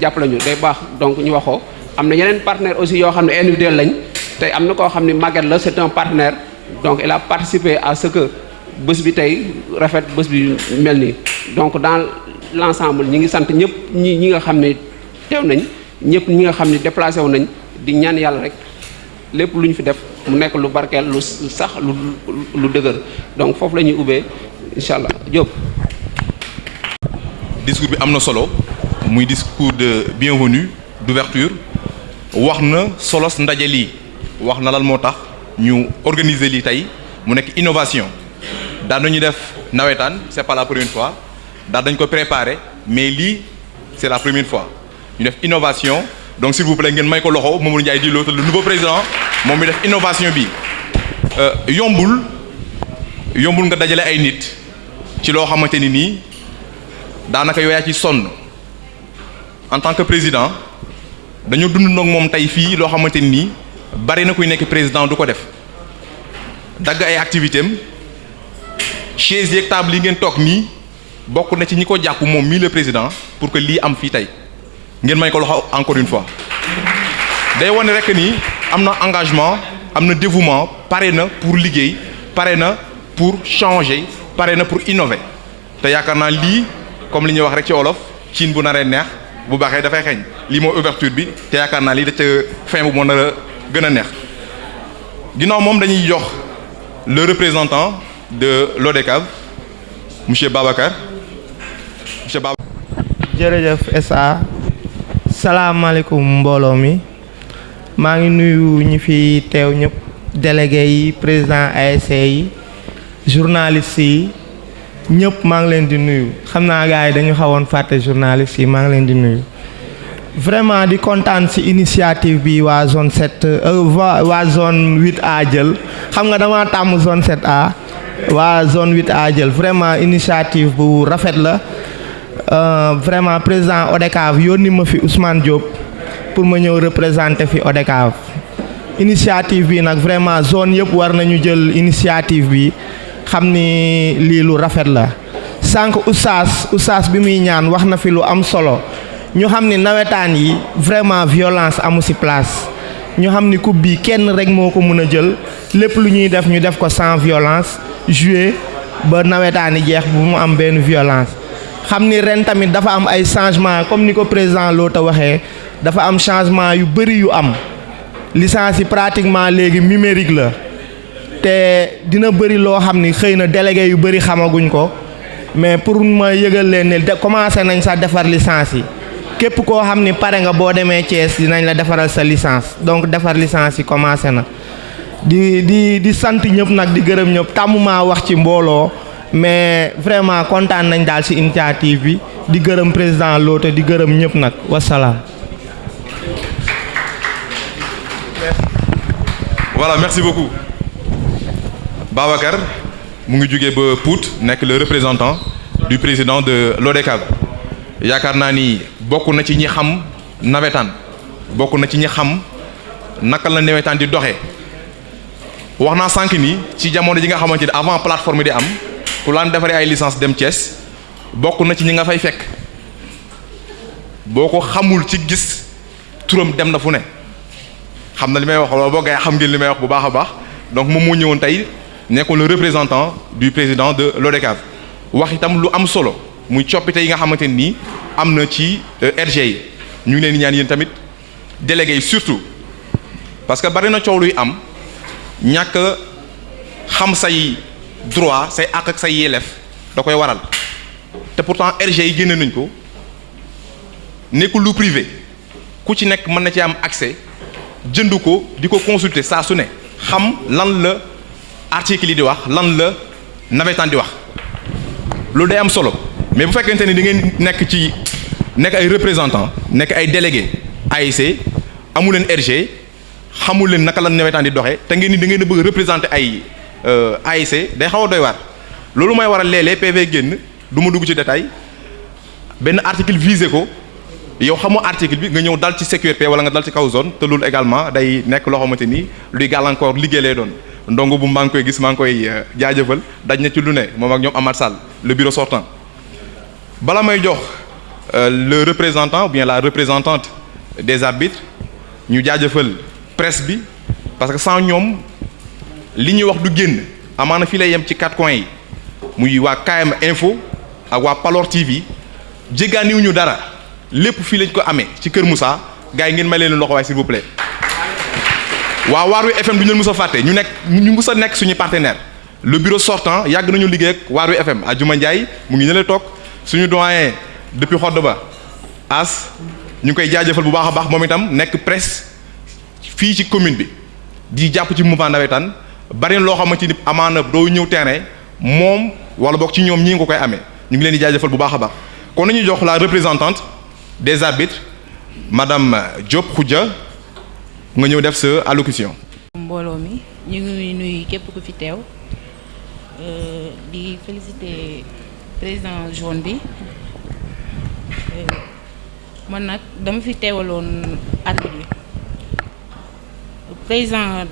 jàppale ñu day baax donc ñu waxoo am na yeneen partenaire aussi yoo xam ne individuel lañ tey am na koo xam ne Maguette la c'est un partenaire donc il a participé à ce que bés bi tey rafet bés bi mel nii donc dans l'ensemble ñi ngi sant ñëpp ñi nga xam ne teew nañ ñëpp ñi nga xam ne déplacé wu nañ di ñaan yàlla rek lépp lu ñu fi def mu nekk lu barkeel lu sax lu dëgër donc foofu la ñuy ubbee incha allah Diop. discours bi am na solo muy discours de bienvenue d'ouverture wax na solos ndaje lii wax na lan moo tax ñu organiser lii tey mu nekk innovation daan nañu def nawetaan c'est pas la première fois daan dañ ko préparer mais lii c'est la première fois ñu def innovation donc s'il vous plaît ngeen may ko loxo Mamadou Ndiaye di l'autre le nouveau président moom mi def innovation bi yombul nga dajale ay nit ci loo xamante ni nii daanaka yow yaa ci sonn en tant que président dañoo dund nag moom tey fii loo xamante ni nii bari na kuy nekk président du ko def dagg ay activité am chaise yeeg table yi ngeen toog nii bokk na ci ñi ko jàpp moom mii le président pour que lii am fii tey ngeen may ko loxo encore une fois day wane rek ni am na engagement am na dévouement pare na pour liggéey pare na pour changer pare na pour innover te yaakaar naa lii comme li ñuy wax rek ci olof ciin bu naree neex bu baaxee dafay xeeñ lii moo ouverture bi te yaakaar naa lii da ca fin bu moo nar a gën a neex ginnaaw moom dañuy jox le représentant de l'ODCAV monsieur Babacar. jërëjëf SA salaamaaleykum mbooloo mi maa ngi nuyu ñi fi teew ñëpp délégué yi président ASC yi journalistes yi ñëpp maa ngi leen di nuyu xam naa gars yi dañu xawoon fàtte journalistes yi maa ngi leen di nuyu vraiment di kontaan ci initiative bi waa zone 7 waa zone 8A jël xam nga dama tàmm zone 7A waa zone 8A jël vraiment initiative bu rafet la vraiment président ODCAV yónni ma fi Ousmane Diop pour ma ñëw représenter fi ODCAV initiative bi nag vraiment zone yëpp war nañu jël initiative bi xam ni lii lu rafet la sànq oustaz bi muy ñaan wax na fi lu am solo ñu xam ni nawetaan yi vraiment violence amu ci place ñu xam ni coupe bi kenn rek moo ko mën a jël lépp lu ñuy def ñu def ko sans violence jouer ba nawetaan yi jeex bu mu am benn violence xam ni ren tamit dafa am ay changement comme ni ko président Lota waxee dafa am changement yu bëri yu am licence yi pratiquement léegi numérique la te dina bëri loo xam ni xëy na délégué yu bëri xamaguñ ko mais pour ma yëgal leen ne commencé nañ sax defar licence yi képp koo xam ni pare nga boo demee Thiès dinañ la defaral sa licence donc defar licence yi commencé na di sant ñëpp nag di gërëm ñëpp tàmmumaa wax ci mbooloo mais vraiment kontaan nañ daal ci initiative bi di gërëm président Lota di gërëm ñëpp nag wasalaam. Voilà, merci beaucoup. Babacar mu ngi jógee ba Pout nekk le représentant du président de l'ODCAV yaakaar naa ni bokk na ci ñi xam nawetaan bokk na ci ñi xam naka la nawetaan di doxee wax naa sànq ni ci jamono ji nga xamante ni avant plateforme di am ku laan defaree ay licence dem Thiès bokk na ci ñi nga fay fekk boo ko xamul ci gis turam dem na fu ne xam na li may wax wala boo gaa xam ngeen li may wax bu baax a baax donc moom moo ñëwoon tey nekkoon le représentant du président de l'ODCAV wax itam lu am solo muy coppite yi nga xamante ni am na ci RG yi ñu ngi leen di ñaan yéen tamit délégué yi surtout parce que bari na coow luy am ñàkk xam say droit say àq ak say yelleef da koy waral te pourtant RG yi génne nañ ko nekkul lu privé ku ci nekk mën na ci am accès jënd ko di ko consulter saa su ne xam lan la article yi di wax lan la nawetaan di wax loolu day am solo mais bu fekkente ni da ngeen nekk ay représentant nekk ay délégué ASC amu leen RG xamul leen naka la nawetaan di doxee te ngeen ni da ngeen a bëgg représenter ay ASC day xaw a doy waar loolu mooy waral léeg-léeg PV génn du ma dugg ci détail benn article visé ko yow xamoo article bi nga ñëw dal ci CQRP wala nga dal ci kaw zone te loolu également day nekk loo xamante ni luy gàllankoor liggéey lay doon ndongo bu maa ngi koy gis maa ngi koy jaajëfal daj na ci lu ne moom ak ñoom Amath Sall le bureau sortant bala may jox le représentant ou bien la représentante des arbitres ñu jaajëfal presse bi parce que sans ñoom li ñuy wax du génn amaana fii lay yem ci 4 coins yi muy waa KM Info ak waa Palor TV jéggaaniwuñu dara lépp fii lañ ko amee ci Kër Moussa gars yi ngeen may leen loxo waay s'il vous plaît. waa Waarwi FM du ñu leen mus a fàtte ñu mus a nekk suñu partenaire le bureau sortant yàgg nañu liggéey ak Waarwi FM Adjuma Ndiaye mu ngi ñële toog suñu doyen depuis Xodba As ñu ngi koy jaajëfal bu baax a baax moom itam nekk presse fii ci commune bi di jàpp ci mouvement nawetaan bari loo xamante ni amaana doo ñëw terrain moom wala boog ci ñoom ñii nga koy amee ñu ngi leen di jaajëfal bu baax a baax kon nañuy jox la représentante des arbitres madame Diop Khoudia nga ñëw def sa allocution. mbooloo mi ñu ngi nuyu képp ku fi teew di féliciter président jaune bi man nag dama fi teewaloon arbitre yi président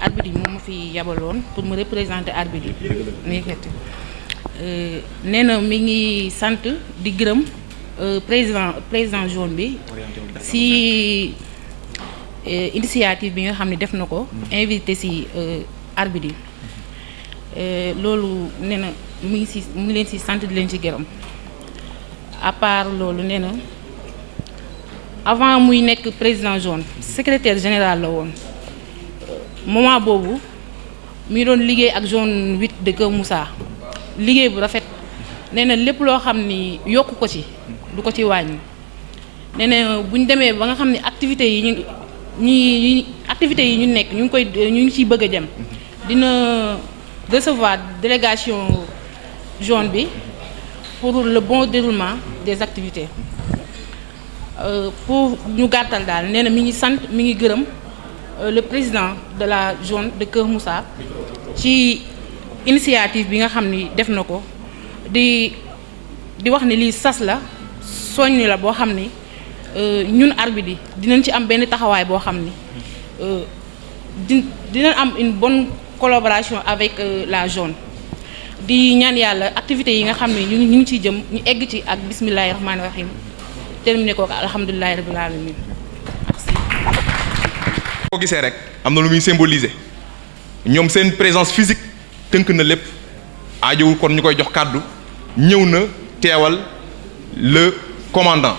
arbitre yi moom ma fi yabaloon pour me représenter arbitre yi nee na mi ngi sant di gërëm président jaune bi si initiative bi nga xam ne def na ko invité si arbitre yi loolu nee na mu ngi leen si sant di leen ci gërëm à part loolu nee na avant muy nekk président jaune secrétaire général la woon moment boobu muy doon liggéey ak zone 8 de Kër Moussa liggéey bu rafet nee na lépp loo xam ni yokku ko ci du ko ci wàññi nee na bu ñu demee ba nga xam ne activités yi activités yi ñu nekk ñu ngi ciy bëgg a jëm dina recevoir délégation jaune bi pour le bon déroulement des activités pour ñu gàttal daal nee na mi ngi sant mi ngi gërëm le président de la zone de Kër Moussa ci initiative bi nga xam ni def na ko di wax ni lii sas la soññ la boo xam ni ñun arbitre yi dinañ ci am benn taxawaay boo xam ni dinañ am une bonne collaboration avec la zone di ñaan yàlla activités yi nga xam ne ñu ngi ciy jëm ñu egg ci ak bismillahi rahmaani rahim terminé ko ak alhamdulilahi rabbil alamin merci. boo gisee rek am na lu muy symboliser ñoom seen présence physique tënk na lépp aajowul kon ñu koy jox kàddu ñëw na teewal le commandant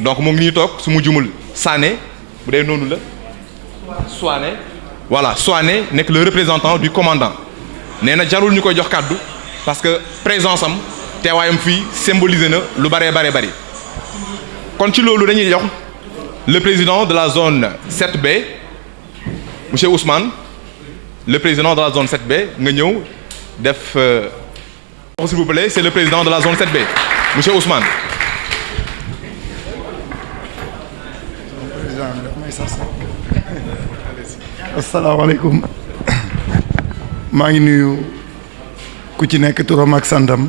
donc mu ngi ñuy toog su mu jumul Sané bu dee noonu la Soane voilà Soane nekk le représentant du commandant nee na jarul ñu koy jox kàddu parce que présence am teewaayam fii symboliser na lu bëree bari kon ci loolu dañuy jox le président de la zone 7B monsieur Ousmane le président de la zone 7B nga ñëw def s'il vous plaît c'est le président de la zone 7B monsieur Ousmane. asalaamaaleykum maa ngi nuyu ku ci nekk turam ak santam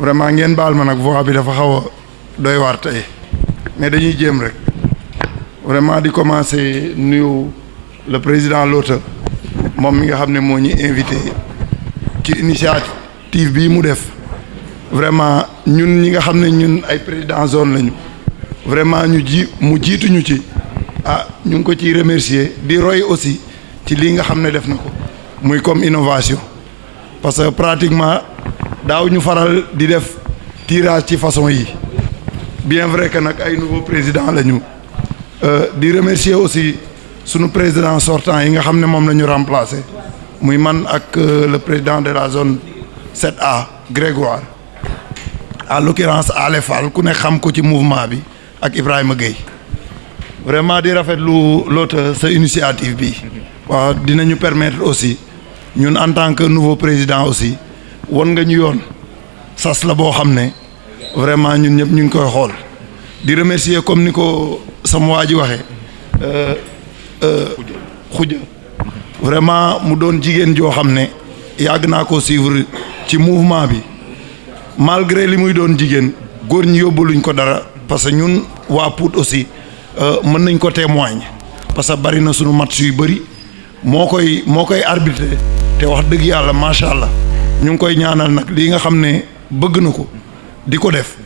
vraiment ngeen baal ma nag voix bi dafa xaw a doy waar tey mais dañuy jéem rek vraiment di commencer nuyu le président Lota moom mi nga xam ne moo ñu invité ci initiative bii mu def vraiment ñun ñi nga xam ne ñun ay président zone lañu vraiment mu jiituñu ci ñu ngi ko ciy remercier di roy aussi ci lii nga xam ne def na ko muy comme innovation parce que pratiquement daaw ñu faral di def tirage ci façon yi bien vrai que nag ay nouveau président la ñu di remercier aussi sunu président sortant yi nga xam ne moom la ñu remplacer muy man ak le président de la zone 7A Grégoire à l'occurrence Ale Fall ku ne xam ko ci mouvement bi ak Ibrahima Gueye vraiment di rafetlu Lota sa initiative bi waaw dinañu permettre aussi ñun en tant que nouveau président aussi won nga ñu yoon sas la boo xam ne vraiment ñun ñëpp ñu ngi koy xool di remercier comme ni ko sama waa ji waxee Khoudia vraiment mu doon jigéen joo xam ne yàgg naa ko suivre ci mouvement bi malgré li muy doon jigéen góor ñi yóbbaluñ ko dara parce que ñun waa Pout aussi mën nañ ko témoigner parce que bari na sunu match yu bëri moo koy arbitrer te wax dëgg yàlla macha allah ñu ngi koy ñaanal nag lii nga xam ne bëgg na ko di ko def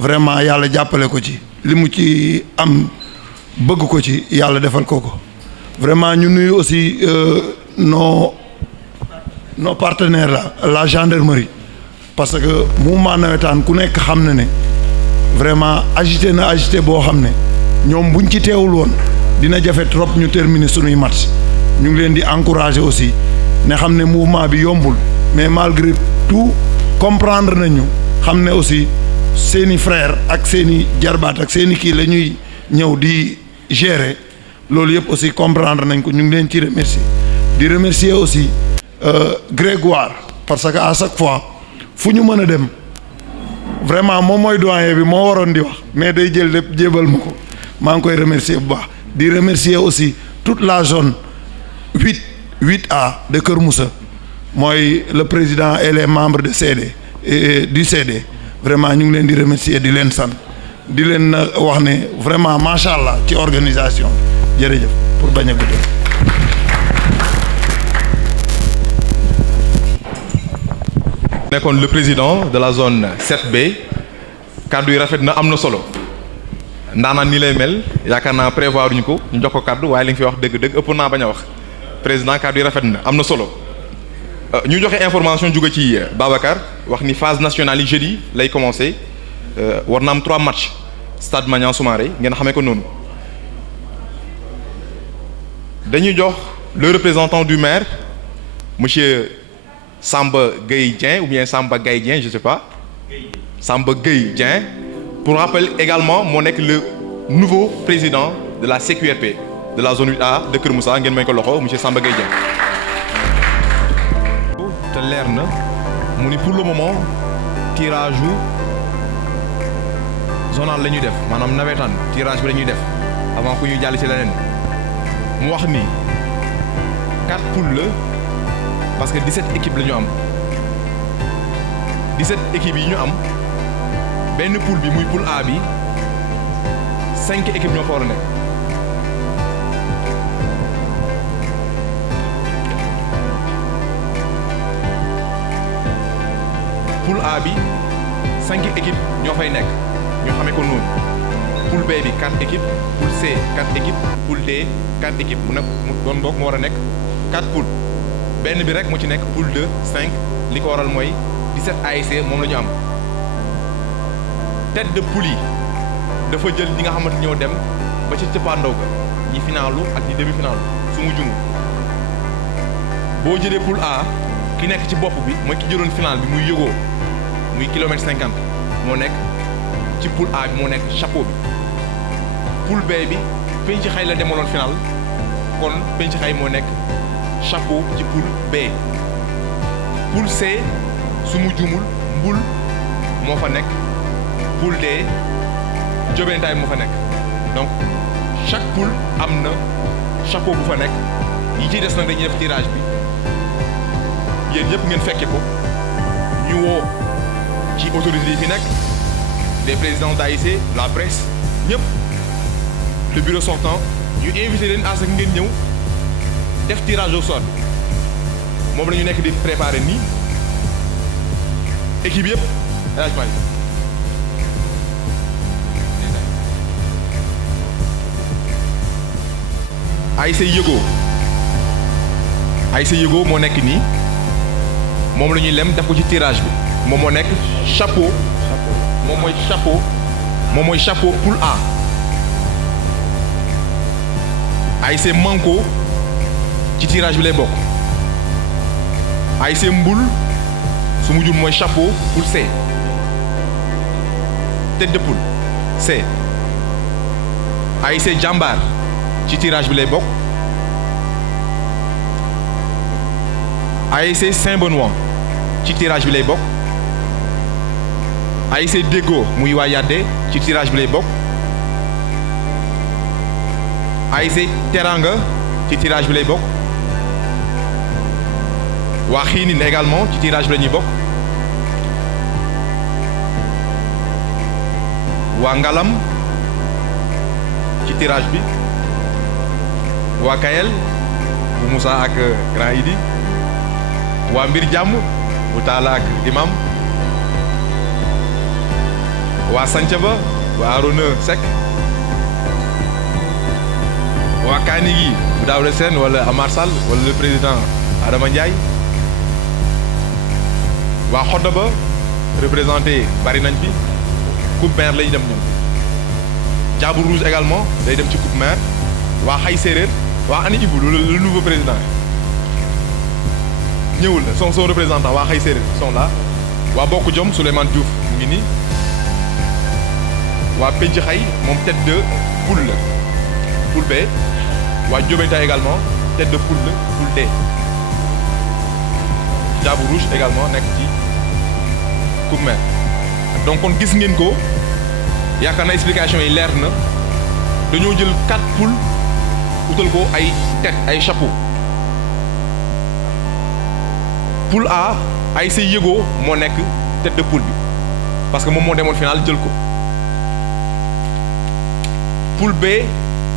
vraiment yàlla jàppale ko ci li mu ci am bëgg ko ci yàlla defal ko ko vraiment ñu nuyu aussi nos partenaires la gendarmerie parce que mouvement nawetaan ku nekk xam na ne vraiment agité boo xam ne ñoom buñ ci teewul woon dina jafe trop ñu terminer sunuy match ñu ngi leen di encourager aussi ne xam ne mouvement bi yombul mais malgré tout comprendre nañu xam ne aussi seeni frère ak seeni jarbaat ak seeni kii la ñuy ñëw di gérer loolu yëpp aussi comprendre nañ ko ñu ngi leen ci remercier di remercier aussi Grégoire parce que à chaque fois fu ñu mën a dem vraiment moom mooy doyen bi moo waroon di wax mais day jël lépp jébal ma ko maa ngi koy remercier bu baax di remercier aussi toute la zone 8A de Kër Moussa mooy le président et les membres de CD et du CD vraiment ñu ngi leen di remercier di leen sant di leen wax ne vraiment macha allah ci organisation jërëjëf pour bañ a guddal. nekkoon le président de la zone 7B kaddu yi rafet na am na solo ndaanaan nii lay mel yaakaar naa prévoir ñu ko ñu jox ko kaddu waaye li nga fi wax dëgg-dëgg ëpp naa bañ a wax président kaddu yi rafet na am na solo ñu joxe information jóge ci Babacar wax ni phase nationale yi jeudi lay commencé war na am 3 matchs stade Maniang Soumaré ngeen xamee ko noonu dañuy jox le représentant du maire monsieur Samba Gueye Dieng ou bien Samba Gueye Dieng je sais pas Samba Gueye Dieng pour rappel également moo nekk le nouveau président de la CQRP de la zone 8A de Kër Moussa ngeen may ko loxo monsieur Samba Gueye Dieng. te leer na mu ni pour le moment tirage wu zonal la ñuy def maanaam nawetaan tirage bi la ñuy def avant ku ñuy jàll ci leneen mu wax ni 4 poules la. parce que 17 équipes la ñu am 17 équipes yi ñu am benn poule bi muy poule A bi 5 équipes ñoo fa war a nekk poule A bi 5 équipes ñoo fay nekk ñoo xamee ko noonu poule B bi 4 équipes poule C 4 équipes poule D 4 équipes mu nekk mu doon boog mu war a nekk 4 poules. benn bi rek moo ci nekk poule 2 5 li ko waral mooy 17 ASC moom la ñu am tête de poule yi dafa jël ñi nga xamante ñoo dem ba ci cëppaandaw ga ñi finaalu ak ñi demi finaalu su mu jumu boo jëlee poule A ki nekk ci bopp bi mooy ki jëloon final bi muy yëgoo muy kilomètre 50 moo nekk ci poule A bi moo nekk chapeau bi poule B bi penc xay la demaloon final kon penc xay moo nekk chapeau ci poule B poule C su mu jumul mbul moo fa nekk poule D jobentaay moo fa nekk donc chaque poule am na chapeau bu fa nekk yi ciy des nag dañuy def tirage bi yéen ñëpp ngeen fekke ko ñu woo ci autorités yi fi nekk des présidents d'AIC la presse ñëpp le bureau sortant ñu invité leen à ce que ngeen ñëw def tirage au sort moom la ñu nekk di préparer nii équipe yëpp élagement AIC Yego moo nekk nii moom la ñuy lem def ko ci tirage bi moom moo nekk chapeau moom mooy chapeau poule A AIC Manko ci tirage bi lay bokk AIC Mbul su mu jul mooy chapeau poule C tête de poule C AIC Jambar ci tirage bi lay bokk AIC Saint-Benoît ci tirage bi lay bokk AIC Déggo muy waa Yadde ci tirage bi lay bokk AIC Teranga ci tirage bi lay bokk waa Xiinin également ci tirage bi la ñuy bokk waa Ngalam ci tirage bi waa Kayel bu Moussa ak Grand Idi waa Mbir Jàmm bu Talla ak Imam waa Santhiaba waa Arona Seck waa Kaani gi bu Daouda Sène wala Amar Sall wala le président Adama Ndiaye waa Xodaba représenté bari nañ fi coupe maire lañu dem ñoom Diabou Rouge également day dem ci coupe maire waa Xay Séeréer waa Ani Ibou le nouveau président ñëwul la son représentant waa Xay Séeréer sont là waa Bokk Jom Souleymane Diouf mu ngi nii waa Penc Xay moom tête de poule la poule B waa Diobenta également tête de poule la poule D Diabou Rouge également nekk ci coupe maire donc kon gis ngeen ko yaakaar na explication yi leer na dañoo jël 4 poules utal ko ay tête ay chapeau poule A ASC Yego moo nekk tête de poule bi parce que moom moo demoon final jël ko poule B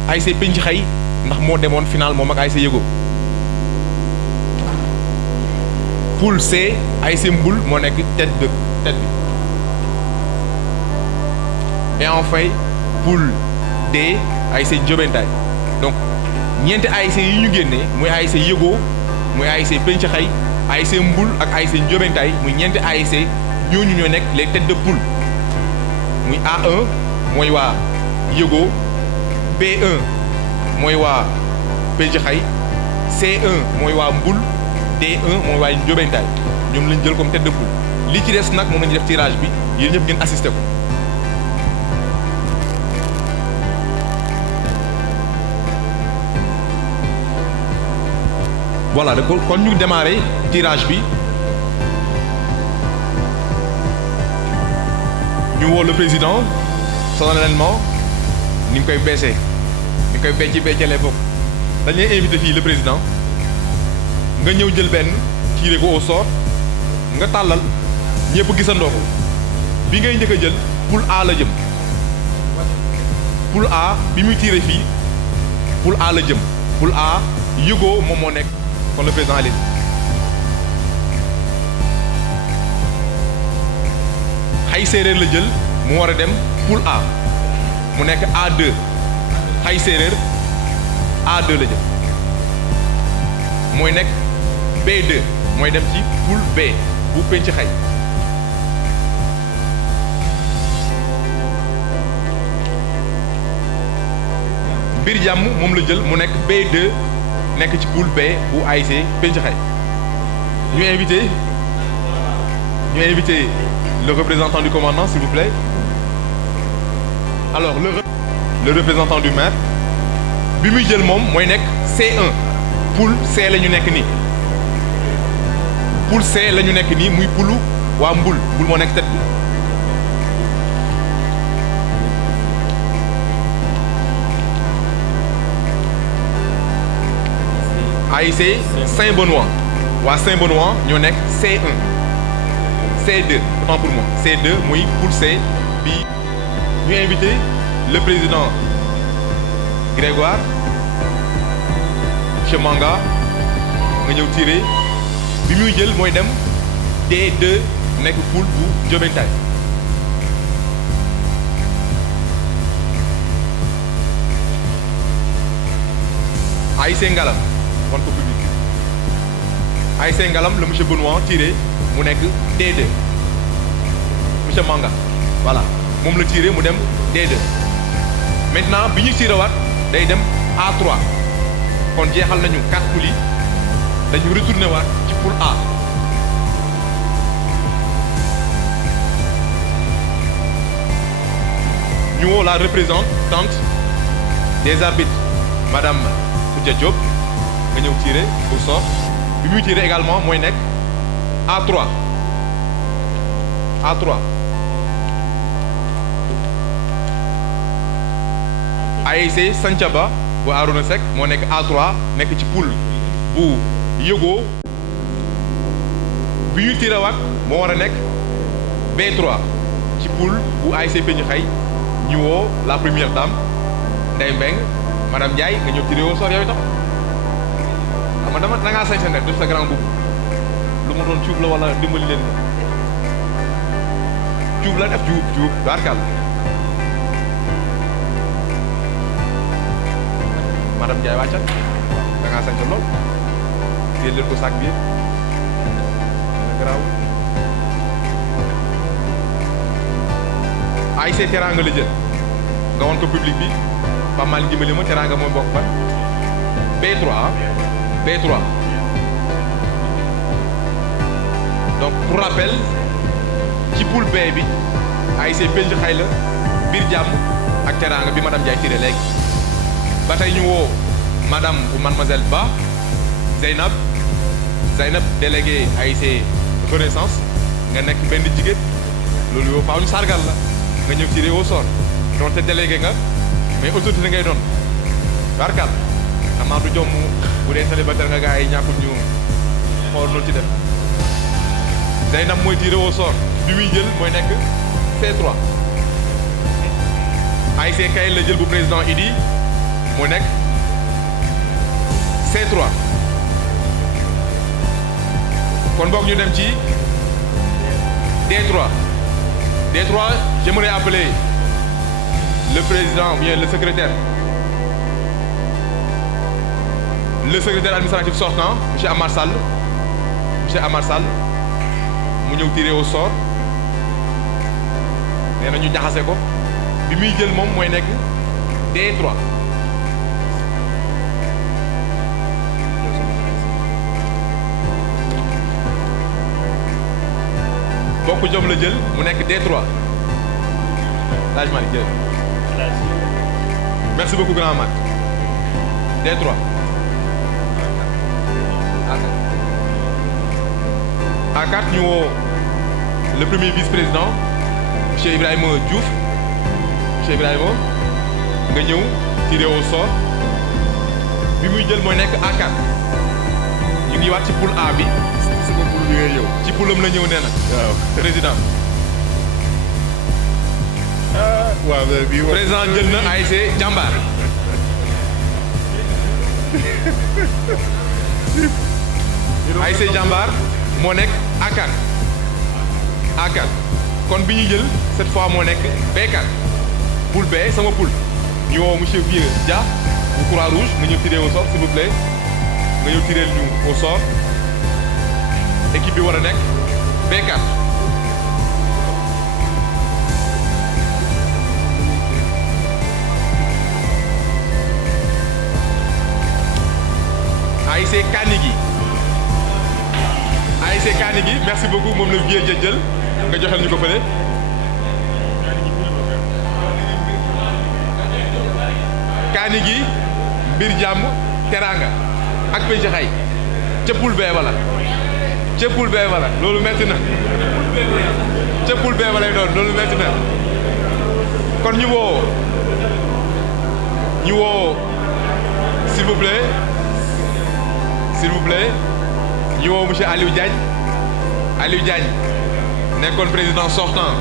ASC Penc Xay ndax moo demoon final moom ak ASC Yego poule C ASC Mbul moo nekk tête bi et enfin poule D ASC Diobentaay donc ñeenti ASC yi ñu génnee muy ASC Yego muy ASC Penc Xay ASC Mbul ak ASC Diobentaay muy ñeenti ASC ñooñu ñoo nekk les têtes de poule muy A1 mooy waa Yego B1 mooy waa Penc Xay C1 mooy waa Mbul D1 mooy waa Diobentaay ñoom lañ jël comme tête de poule li ci des nag moom la ñuy def tirage bi yéen ñëpp ngeen assisté ko. voilà kon ñu démarré tirage bi ñu woo le président solennellement ni ñu koy beesee ni ñu koy beccalee foofu dañ lay invité fii le président nga ñëw jël benn tiré ko au sort nga tàllal ñëpp gisandoo ko bi ngay njëkk a jël poule A la jëm poule A bi muy tiré fii poule A la jëm poule A Yego moom moo nekk kon le président Aline Xay Séeréer la jël mu war a dem poule A mu nekk A2 Xay Séeréer A2 la jël mooy nekk B2 mooy dem ci poule B bu Penc Xay Mbir Jàmm moom la jël mu nekk B2 nekk ci poule B bu ASC Penc Xay ñu invité le représentant du commandant s'il vous plaît alors le représentant du maire bi muy jël moom mooy nekk C1 poule C la ñu nekk nii poule C la ñu nekk nii muy poulu waa Mbul moo nekk tête bi ASC Saint-Benoît waa Saint-Benoît ñoo nekk C1 C2 autant pour moi C2 muy poule C bi ñu invité le président Grégoire monsieur Manga nga ñëw tiré bi muy jël mooy dem D2 nekk poule bu Diobentaay ASC Ngalam wan ko public ASC Ngalam la monsieur Benoît tiré mu nekk D2 monsieur Manga voilà moom la tiré mu dem D2 maintenant bi ñu tiré waat day dem A3 kon jeexal nañu 4 poules yi dañu retourné waat ci poule A ñu woo la représentante des arbitres madame Khoudia Diop nga ñëw tiré au sort bi muy tiré également mooy nekk A3 ASC Santhiaba bu Arona Seck moo nekk A3 nekk ci poule bu Yego bi ñuy tiré waat moo war a nekk B3 ci poule bu ASC Penc Xay ñu woo la première dame Ndeye Mbeng madame Ndiaye nga ñëw tiré au sort yow itam xam nga da ngaa sañ rek def sa grand boubou lu ma doon cuub la wala dimbali leen cuub la def cuub barkal madame Ndiaye wàccal da ngaa sant lool téel leen ko sac bi dana garaaw ASC Teranga la jël nga won ko public bi pas mal dimbali ma Teranga mooy bokk fan B3 B3 donc pour rappel ci poule B bi ASC Penc Xay la biir jàmm ak Teranga bi madame Ndiaye tiré léegi ba tey ñu woo madame ou mademoiselle Ba Zeynab délégué ASC Renaissance nga nekk benn jigéen loolu yow faaw ñu sargal la nga ñëw tiré au sort donte délégué nga mais autorité ngay doon barkal amaa du jomm bu dee célibataire nga gars yi ñàkkul ñu xool loolu ci def Zeynab mooy tiré au sort bi muy jël mooy nekk C3 ASC Kayel la jël bu président Idi mu nekk C3 kon boog ñu dem ci D3 j'aimerais appeler le président ou bien le secrétaire administratif sortant monsieur Amar Sall mu ñëw tiré au sort nee na ñu jaxase ko bi muy jël moom mooy nekk D3 bokk jom la jël mu nekk D3 Laj Malick jël merci beaucoup grand Mat D3 A4 ñu woo le premier vice-président monsieur Ibrahima Diouf monsieur Ibrahima nga ñëw tiré au sort bi muy jël mooy nekk A4 ñu ngi waat ci poule A bi sama poule bi ngay ñëw ci poulam la ñëw nee na waaw président waaw bii président jël na ASC Jàmbaar ASC Jàmbaar moo nekk A4 kon bi ñuy jël cette fois moo nekk B4 poule B sama poule ñu woo monsieur Vieux Dia bu Croix-Rouge nga ñëw tiré au sort s'il vous plaît nga ñëw tiré ñu au sort équipe bi war a nekk B4 ASC Kanigi merci beaucoup moom la Vieux Dia jël nga joxal ñu ko fële Kanigi mbir jàmm Teranga ak Penc Xay ca poule B wala ca poule B wala loolu metti na ca poule B wala doon loolu metti na kon ñu woo s'il vous plaît ñu woo monsieur Aliou Diagne nekkoon président sortant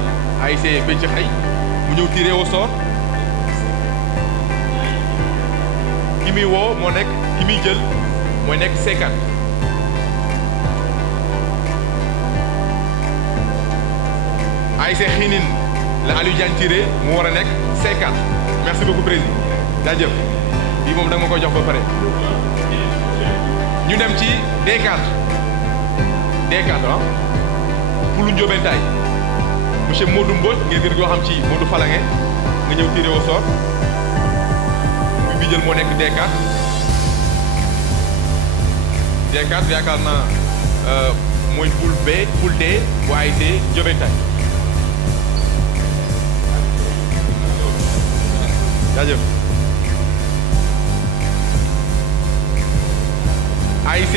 ASC Penc Xay mu ñëw tiré au sort ki muy woo moo nekk ki muy jël mooy nekk C4 ASC Xinin la Aliou Diagne tiré mu war a nekk C4 merci beaucoup président jaajëf bii moom da nga ma koy jox ba pare ñu dem ci D4 pour lu Ndiobentaay monsieur Modou Mbodj ngeen gën koo xam ci Modou Falange nga ñëw tiré au sort muy bi jël moo nekk D4 yaakaar naa mooy poule B poule D bu ASC Ndiobentaay jaajëf ASC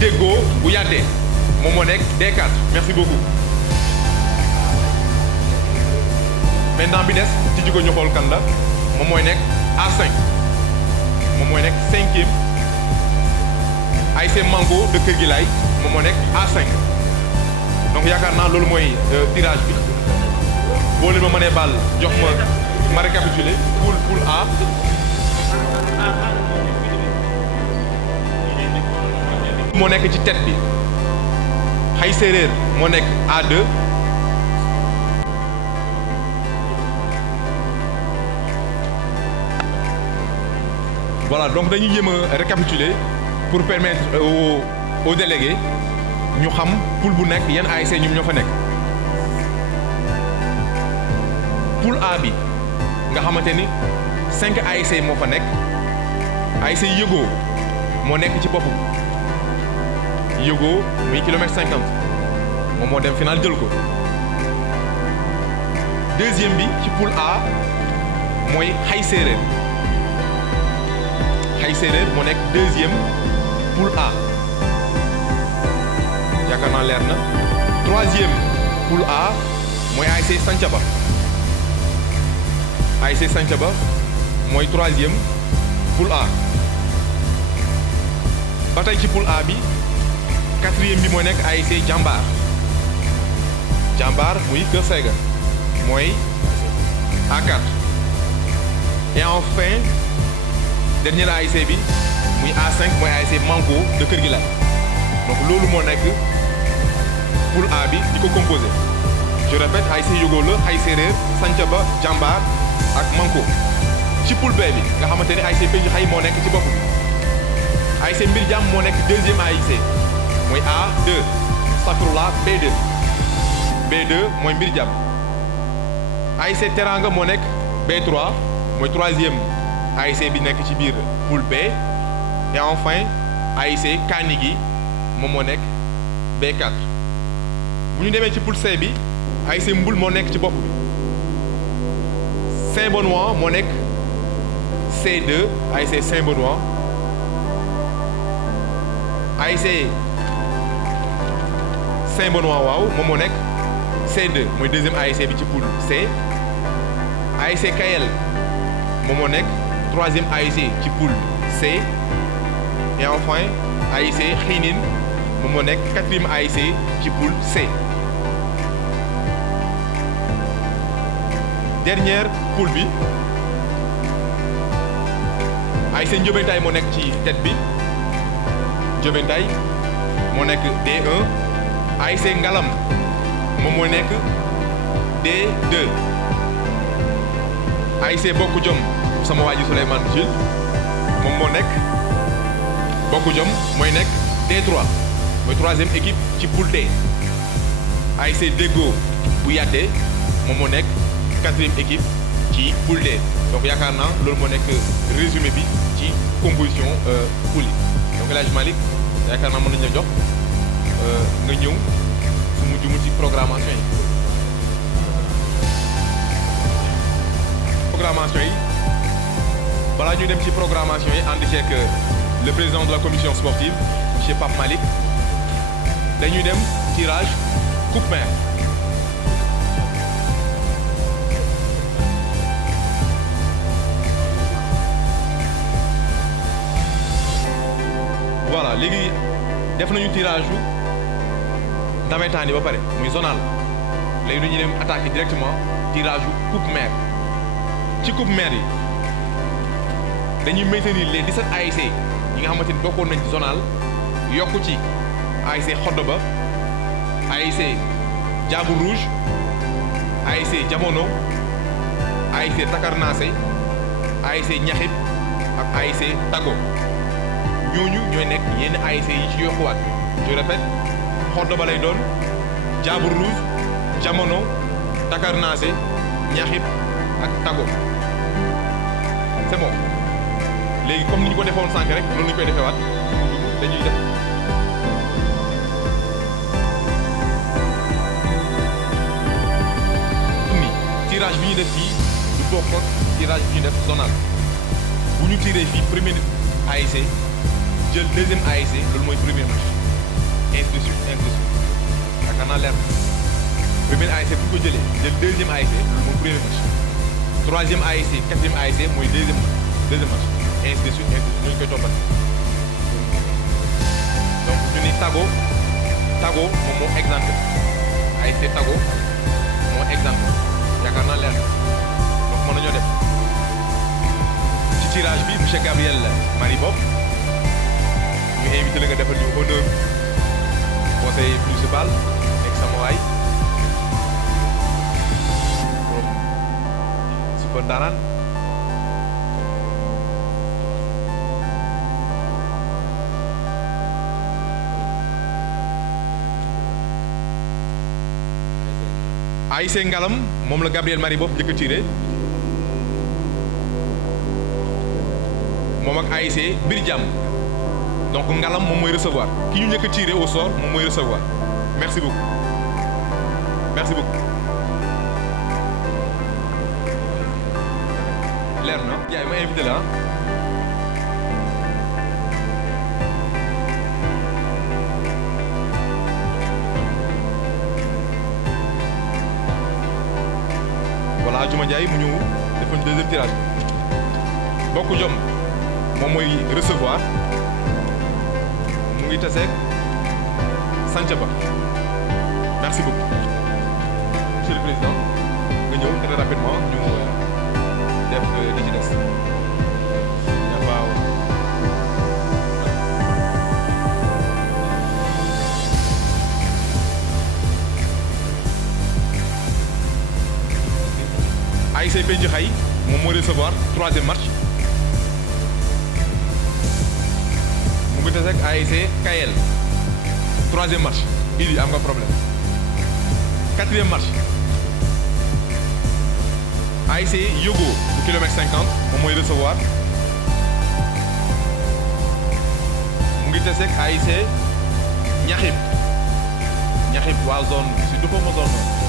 Déggo bu Yàddee moom moo nekk D4 merci beaucoup maintenant bi des ci jiko ñu xool kan la moom mooy nekk A5 moom mooy nekk 5e ASC Mango de Kër Gilaay moom moo nekk A5 donc yaakaar naa loolu mooy tirage bi boo leen ma mënee baal jox ma récapituler poule A moo nekk ci tête bi Xay Séeréer moo nekk A2 voilà donc dañuy jéem a récapituler pour permettre aux délégués ñu xam poule bu nekk yan ASC ñoom ñoo fa nekk. poule A bi nga xamante ni 5 ASC moo fa nekk ASC Yëgoo moo nekk ci bopp Yëgoo muy kilomètre 50 moom moo dem final jël ko. deuxième bi ci poule A mooy Xay Séeréer Xay Séeréer moo nekk deuxième poule A yaakaar naa leer na. troisième poule A mooy ASC Santhiaba ASC Santhiaba mooy troisième poule A. ba tey ci poule A bi quatrième bi mooy nekk ASC Jambaar Jambaar muy Kër Sega mooy A4 et enfin dernier ASC bi muy A5 mooy ASC Manko de Kër Gilal donc loolu moo nekk poule A bi di ko composé je répète ASC Yëgoo la Xay Séeréer Santhiaba Jambaar ak Manko. ci poule B bi nga xamante ni ASC Penc Xay moo nekk ci bopp bi ASC Mbir Jàmm moo nekk deuxième ASC mooy A2 Sakrula B2 B2 mooy Mbir Jàmm. ASC Teranga moo nekk B3 mooy troisième ASC bi nekk ci biir poule B et enfin ASC Kanigi moom moo nekk B4 bu ñu demee ci poule C bi ASC Mbul moo nekk ci bopp bi Saint-Benoît moo nekk C2 ASC Saint-Benoît ASC Saint-Benoît waaw moom moo nekk C2 mooy deuxième ASC bi ci poule C ASC Kayel moom moo nekk troisième ASC ci poule C et enfin ASC Xiinin moom moo nekk quatrième ASC ci poule C. Dernière poule bi ASC Ndiobentaay moo nekk ci tête bi Ndiobentaay moo nekk D1 ASC Ngalam moom moo nekk D2 ASC Bokk Jom sama waa ji Souleymane Jules moom moo nekk Bokk Jom mooy nekk D3 mooy troisième équipe ci poule D ASC Déggo bu Yaddé moom moo nekk quatrième équipe ci poule D donc yaakaar naa loolu moo nekk résumé bi ci composition poule yi donc El Hadj Malick yaakaar naa mën nañu la jox nga ñëw su mu jumul ci programmation yi. programmation yi balaa ñu dem ci programmation yi ànd ceeg le président de la commission sportive monsieur Pape Malick dañuy dem tirage coupe maire. voilà léegi def nañu tirage yu nawetaan yi ba pare muy zonal léegi dañuy dem attaquer directement tirage yu coupe maire ci coupe maire yi dañuy maintenir les 17 ASC yi nga xamante ni bokkoon nañ ci zonal yokku ci ASC Xodoba ASC Diable Rouge ASC Jamono ASC Takarnase ASC Ñaxit ak ASC Tago ñooñu ñooy nekk yenn ASC yi ci yokkuwaat je répète Xodoba lay doon Diable Rouge Jamono Takarnase Ñaxit ak Tago c'est bon léegi comme ni ñu ko defoon sànq rek noonu la ñu koy defewaat dañuy def ni tirage bi ñu def fii du bokk ak tirage bi ñu def zonal bu ñu tiré fii premier ASC jël deuxième ASC loolu mooy premier match ainsi de suite yaakaar naa leer premier ASC bu ñu ko jëlee jël deuxième ASC loolu mooy premier match troisième ASC quatrième ASC mooy deuxième match ainsi de suite ñu koy toppal donc ñu ni Tago moom moo exemple ASC Tago moo exemple yaakaar naa leer donc mën nañoo def ci tirage bi monsieur Gabriel Marie Bob ñu invité la nga defal ñu honneur conseil municipal nekk sama waay super daanaan ASC Ngalam moom la Gabriel Marie Bopp njëkk a tiré moom ak ASC Bir Jàmm donc Ngalam moom mooy recevoir ki ñu njëkk a tiré au sort moom mooy recevoir merci beaucoup merci beaucoup. leer na yaay ma invité la voilà Juma Ndiaye mu ñëw defoon deuxième tirage Bokk Jom moom mooy recevoir mu ngi taseeg Santhiaba merci beaucoup monsieur le président nga ñëw très rapidement ñu def li ci des waaw ASC Penc Xay moom mooy recevoir troisième match mu ngi tase ak ASC Kayel troisième match Idi am nga problème quatrième match ASC Yogo bu kilomètre 50 moom mooy recevoir mu ngi tase ak ASC Ñaxib waa zone si du foofu ma zone noonu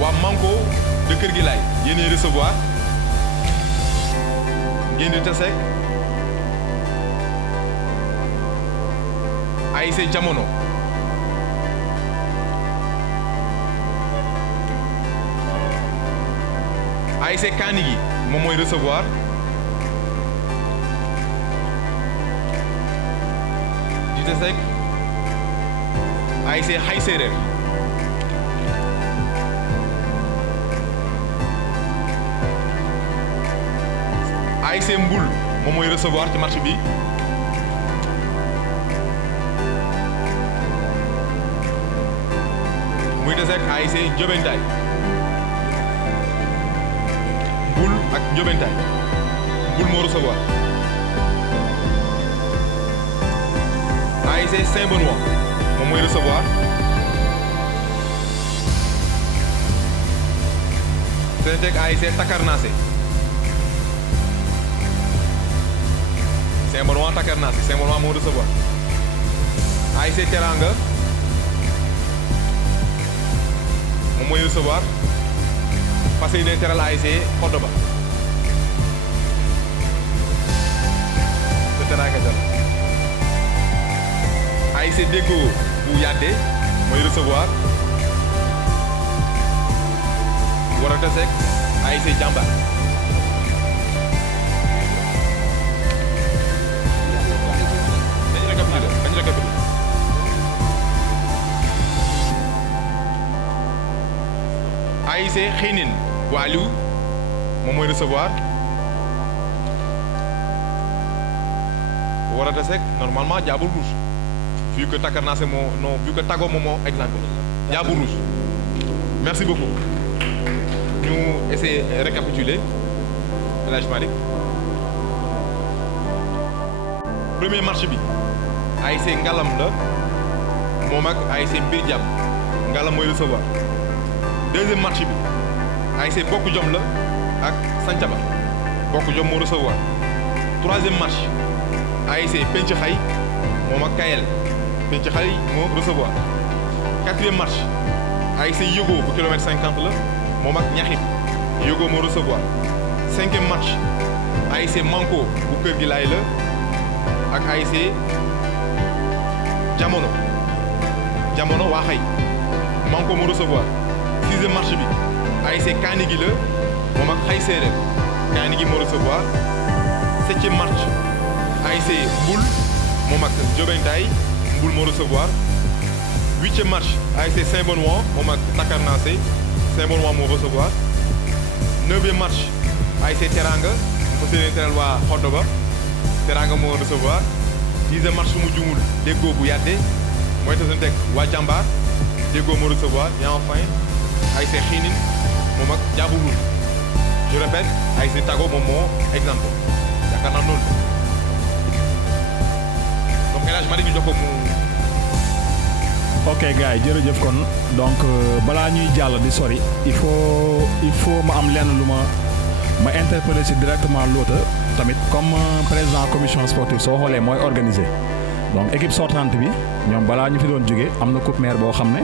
waa Manko de Kër gi laay yéenay recevoir ngeen di tase ak ASC Jamono ASC Kaani gi moom mooy recevoir di tase ak ASC Xay Séeréer ASC Mbul moom mooy recevoir ci match bi muy des ak ASC Ndiobentaay Mbul ak Ndiobentaay Mbul moo recevoir ASC Saint-Benoît moom mooy recevoir des ak ASC Takarnase Saint-Benoît Takarnase Saint-Benoît moo recevoir ASC Teranga moom mooy recevoir parce que dina teral ASC Cordoba te Teranga jàll ASC Déggo bu Yadde mooy recevoir war a tase ak ASC Jàmbaar ASC Xinin bu Aliou moom mooy recevoir war a tase ak normalement Diable Rouge vu que Takarnase vu que Tago moom moo exemple Diable Rouge merci beaucoup ñu essayer récapituler El Hadj Malick premier match bi ASC Ngalam la moom ak ASC Mbir Jàmm Ngalam mooy recevoir deuxième match bi ASC Bokk Jom la ak Santhiaba Bokk Jom moo recevoir troisième match ASC Penc Xay moom ak Kayel Penc Xay moo recevoir quatrième match ASC Yogo bu kilomètre 50 la moom ak Ñaxib Yogo moo recevoir cinquième match ASC Manko bu Kër gi laay la ak ASC Jamono waa Xay Manko moo recevoir sixième match bi ASC Kaani gi la moom ak Xay Séeréer Kaani gi moo recevoir septième match ASC Mbul moom ak Ndiobentaay Mbul moo recevoir huitième match ASC Saint-Benoît moom ak Takarnase Saint-Benoît moo recevoir neuvième match ASC Teranga mu fa séenee teral waa Cordoba Teranga moo recevoir dixième match su mu jumul Déggo bu Yadde mooy tasanteeg waa Jàmbaar Déggo moo recevoir et enfin ASC Xinin moom ak Diable Rouge je répète ASC Tago moom moo exemple yaakaar naa noonu donc El Hadj Malick ñu jox ko mu. ok gars yi jërëjëf kon donc balaa ñuy jàll di sori il faut ma am lenn lu ma interpeller ci directement Lota tamit comme président commission sportive soo xoolee mooy organisé donc équipe sortante bi ñoom balaa ñu fi doon jógee am na coupe maire boo xam ne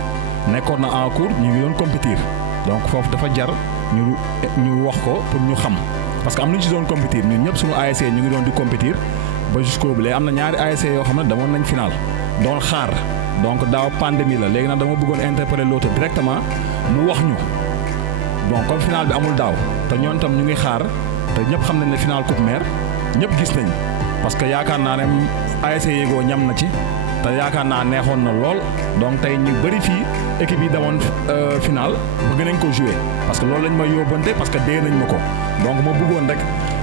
nekkoon na en cours ñu ngi doon compétir donc foofu dafa jar ñu wax ko pour ñu xam parce que am nañu ci doon compétir ñun ñëpp suñu ASC ñu ngi doon di compétir ba jusqu'au bout am na ñaari ASC yoo xam ne demoon nañ final doon xaar donc daaw pandémie la léegi nag dama bëggoon interpeller Lota directement mu wax ñu bon comme final bi amul daaw te ñoon tam ñu ngi xaar te ñëpp xam nañ ne final coupe maire ñëpp gis nañ parce que yaakaar naa ne ASC Yego ñam na ci te yaakaar naa neexoon na lool donc tey ñu bëri fii équipe yi demoon final bëgg nañ ko jouer parce que loolu lañ ma yóbbante parce que dee nañ ma ko donc ma bëggoon rek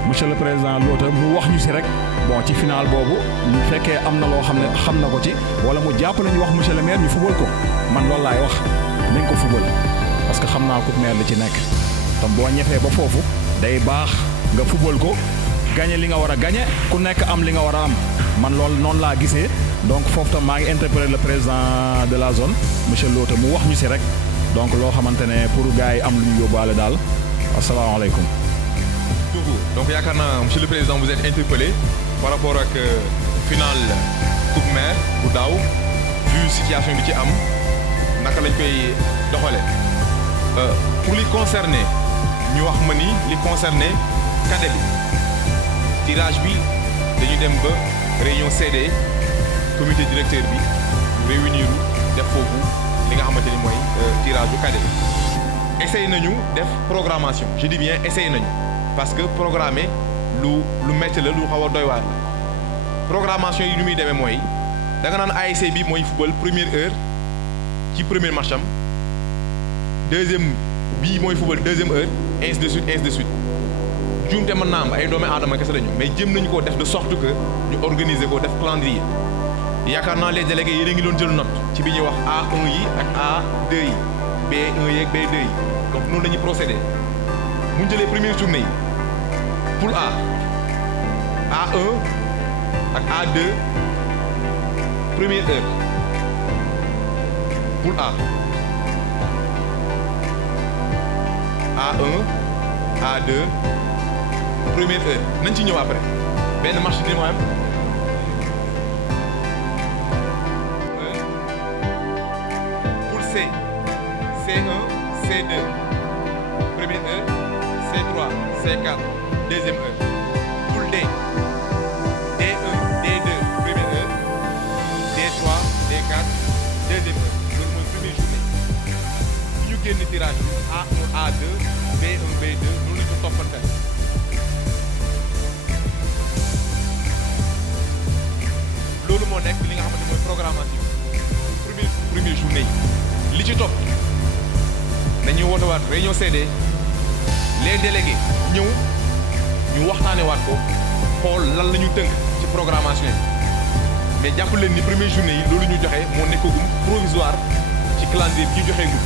monsieur le président Lota mu wax ñu si rek bon ci final boobu ñu fekkee am na loo xam ne xam na ko ci wala mu jàpp nañu wax monsieur le maire ñu fubal ko man loolu laay wax nañ ko fubal parce que xam naa coupe maire li ci nekk te boo ñefee ba foofu day baax nga fubal ko gagné li nga war a gagné ku nekk am li nga war a am man loolu noonu laa gisee donc foofu tam maa ngi interpellé le président de la zone monsieur Lota mu wax ñu si rek donc loo xamante ne pour gars yi am lu ñu yóbbaale daal asalaamaaleykum. donc yaakaar naa monsieur le président vous êtes interpellé par rapport ak final coupe maire bu daaw vu situation bi ci am naka lañ koy doxale pour li concerné ñu wax ma ni li concerné cadet bi tirage bi dañu dem ba réunion CD comité directeur bi réunir def foofu li nga xamante ni mooy tirage bu cadet bi essayé nañu def programmation je dis bien essayé nañu parce que programmer lu métti la lu xaw a doy waar programmation yi nu muy demee mooy da nga naan ASC bi mooy football première heure ci premier match am deuxième bii mooy football deuxième heure ainsi de suite juumte mën naa am ay doomi aadama kese lañu mais jëm nañu ko def de sorte que ñu organiser ko def calendrier yaakaar naa les délégués yéen a ngi doon jël note ci bi ñuy wax A1 yi ak A2 yi B1 yi ak B2 yi donc noonu la ñuy procéder bu ñu jëlee première journée yi poule A A1 ak A2 première heure poule A A1 A2 première heure nañ ci ñëw après benn match ni moo am poule C C1 C2 première heure C3 C4 deuxième heure poule D D1 D2 première heure D3 D4 deuxième heure loolu mooy première journée ñu génn tirage bi A1 A2 B1 B2 noonu la ñu toppante loolu moo nekk li nga xamante mooy programmation première journée yi li ci topp dañuy wootewaat réunion CD les délégués ñëw ñu waxtaane waat ko xool lan la ñu tënk ci programmation yi mais jàpp leen ni première journée yi loolu ñu joxe moo nekkagum provisoire ci calendrier bi ñu joxee ngum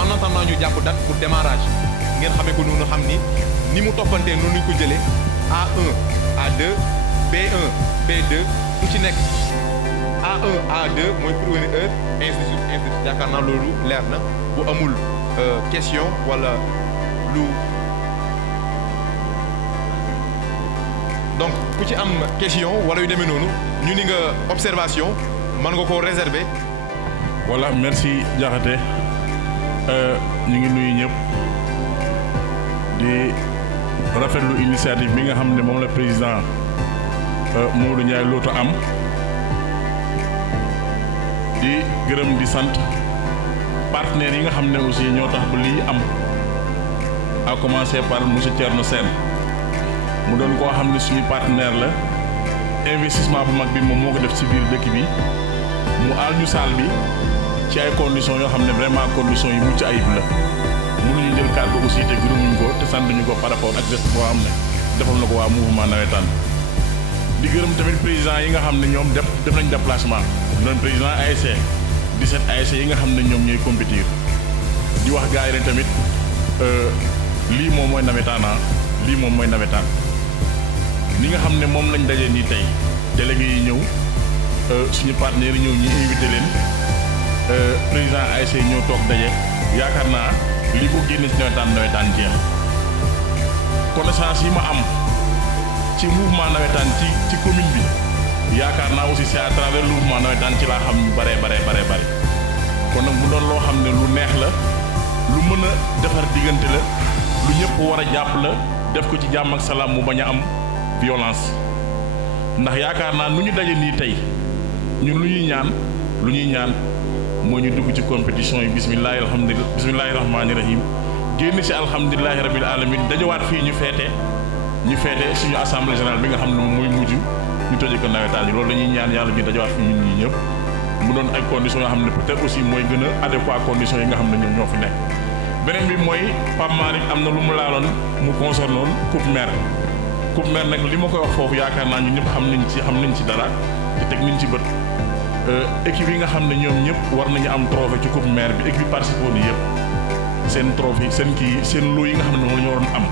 en attendant ñu jàpp date pour démarrage ngeen xamee ko noonu xam ni mu toppantee noonu ñu ko jëlee A1 A2 B1 B2 ku ci nekk A1 A2 mooy première heure ainsi de suite yaakaar naa loolu leer na bu amul question wala lu donc ku ci am question wala yu demee noonu ñu ni nga observation mën nga koo réserver. voilà merci Diakhaté ñu ngi nuyu ñëpp di rafetlu initiative bi nga xam ne moom la président Modou Ndiaye Lota am di gërëm di sant partenaires yi nga xam ne aussi ñoo tax ba lii am à commencer par monsieur Thierno Sène mu doon koo xam ne suñu partenaire la investissement bu mag bi moom moo ko def ci biir dëkk bi mu aal ñu salle bi ci ay conditions yoo xam ne vraiment conditions yi mucc ayib la mënuñu jël kàddu aussi te gërëmuñu ko te santuñu ko par rapport ak geste boo xam ne defal na ko waa mouvement nawetaan di gërëm tamit président yi nga xam ne ñoom def nañ déplacement doon président ASC 17 ASC yi nga xam ne ñoom ñooy compétir di wax gars yi ne tamit lii moom mooy nawetaan lii moom mooy nawetaan li nga xam ne moom lañ dajee nii tey délégué yi ñëw suñu partenaires yi ñëw ñu invité leen président ASC ñëw toog daje yaakaar naa li ko génne ci nawetaan jeex connaissance yi ma am ci mouvement nawetaan ci commune bi yaakaar naa aussi c'est à travers le mouvement nawetaan ci laa xam ñu bare kon nag mu doon loo xam ne lu neex la lu mën a defar diggante la lu ñëpp war a jàpp la def ko ci jàmm ak salaam mu bañ a am violence ndax yaakaar naa nu ñu daje nii tey ñun lu ñuy ñaan mooy ñu dugg ci compétition yi bismillahi rahmaani rahim génn ci alhamdulilahi rabil alamin dajawaat fii ñu feete suñu assemblée générale bi nga xam ne moom mooy mujj ñu tëjee ko nawetaan yi loolu dañuy ñaan yàlla ñu dajawaat fii ñun ñii ñëpp mu doon ay conditions yoo xam ne peut-être aussi mooy gën a adéquat conditions yi nga xam ne ñoom ñoo fi nekk. beneen bi mooy Pape Malick am na lu mu laaloon mu concernoon coupe maire nag li ma koy wax foofu yaakaar naa ñun ñëpp xam nañ ci dara te teg nañ ci bët équipe yi nga xam ne ñoom ñëpp war nañu am trophée ci coupe maire bi équipe participé woon yëpp seen trophée seen lot yi nga xam ne moom la ñu waroon am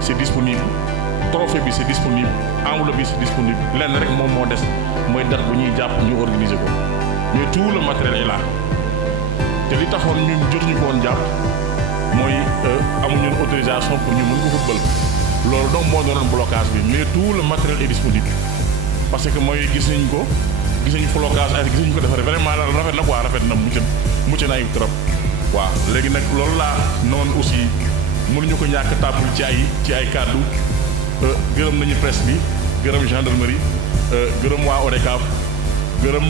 c'est disponible trophée bi c'est disponible enveloppe bi c'est disponible lenn rek moom moo des mooy date bu ñuy jàpp ñu organiser ko mais tout le matériel est là te li taxoon ñun jotuñu ko woon jàpp mooy amuñu autorisation pour ñu mën ko football loolu donc moo doonoon blocage bi mais tout le matériel est disponible parce que mooy gis nañ ko flocage ay gis nañ ko defaree vraiment rafet na mucc na ayib trop waaw léegi nag loolu laa noonu aussi mënuñu ko ñàkk tàbbul ci ay kàddu gërëm nañu presse bi gërëm gendarmerie gërëm waa ODCAV gërëm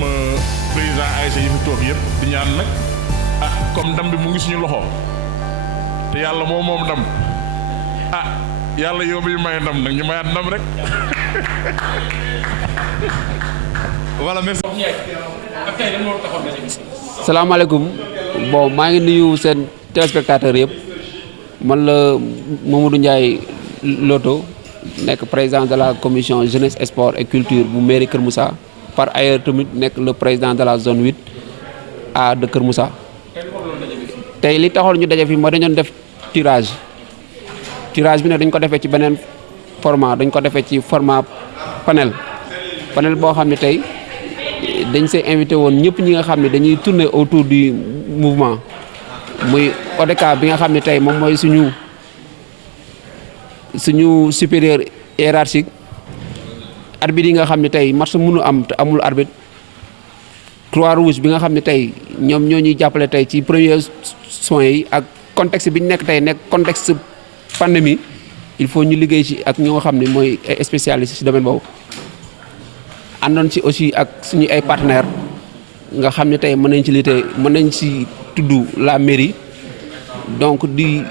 président ASC yi fi toog yëpp di ñaan nag comme ndam bi mu ngi suñu loxo te yàlla moom ndam yàlla yow bi may ndam nag ñu mayaat ndam rek voilà merci. salaamaaleykum bon maa ngi nuyu seen téléspectateurs yëpp man la Mamadou Ndiaye Loto nekk président de la commission jeunesse sport et culture bu mairie Kër Moussa par ailleurs tamit nekk le président de la zone 8A de Kër Moussa tey li taxoon ñu daje fi moo dañoon def tirage bi ne dañ ko defee ci beneen format dañ ko defee ci format panel boo xam ne tey dañ see invité woon ñëpp ñi nga xam ne dañuy tourner autour du mouvement muy ODCAV bi nga xam ne tey moom mooy suñu supérieur hiérarchique arbitre yi nga xam ne tey match mënu am te amul arbitre Croix-Rouge bi nga xam ne tey ñoom ñoo ñuy jàppale tey ci premiers soins yi ak contexte bi ñu nekk tey nekk contexte pandémie il faut ñu liggéey ci ak ñoo nga xam ne mooy ay spécialistes ci domaine boobu àndoon ci aussi ak suñu ay partenaires nga xam ne tey mën nañ ci tudd la mairie donc di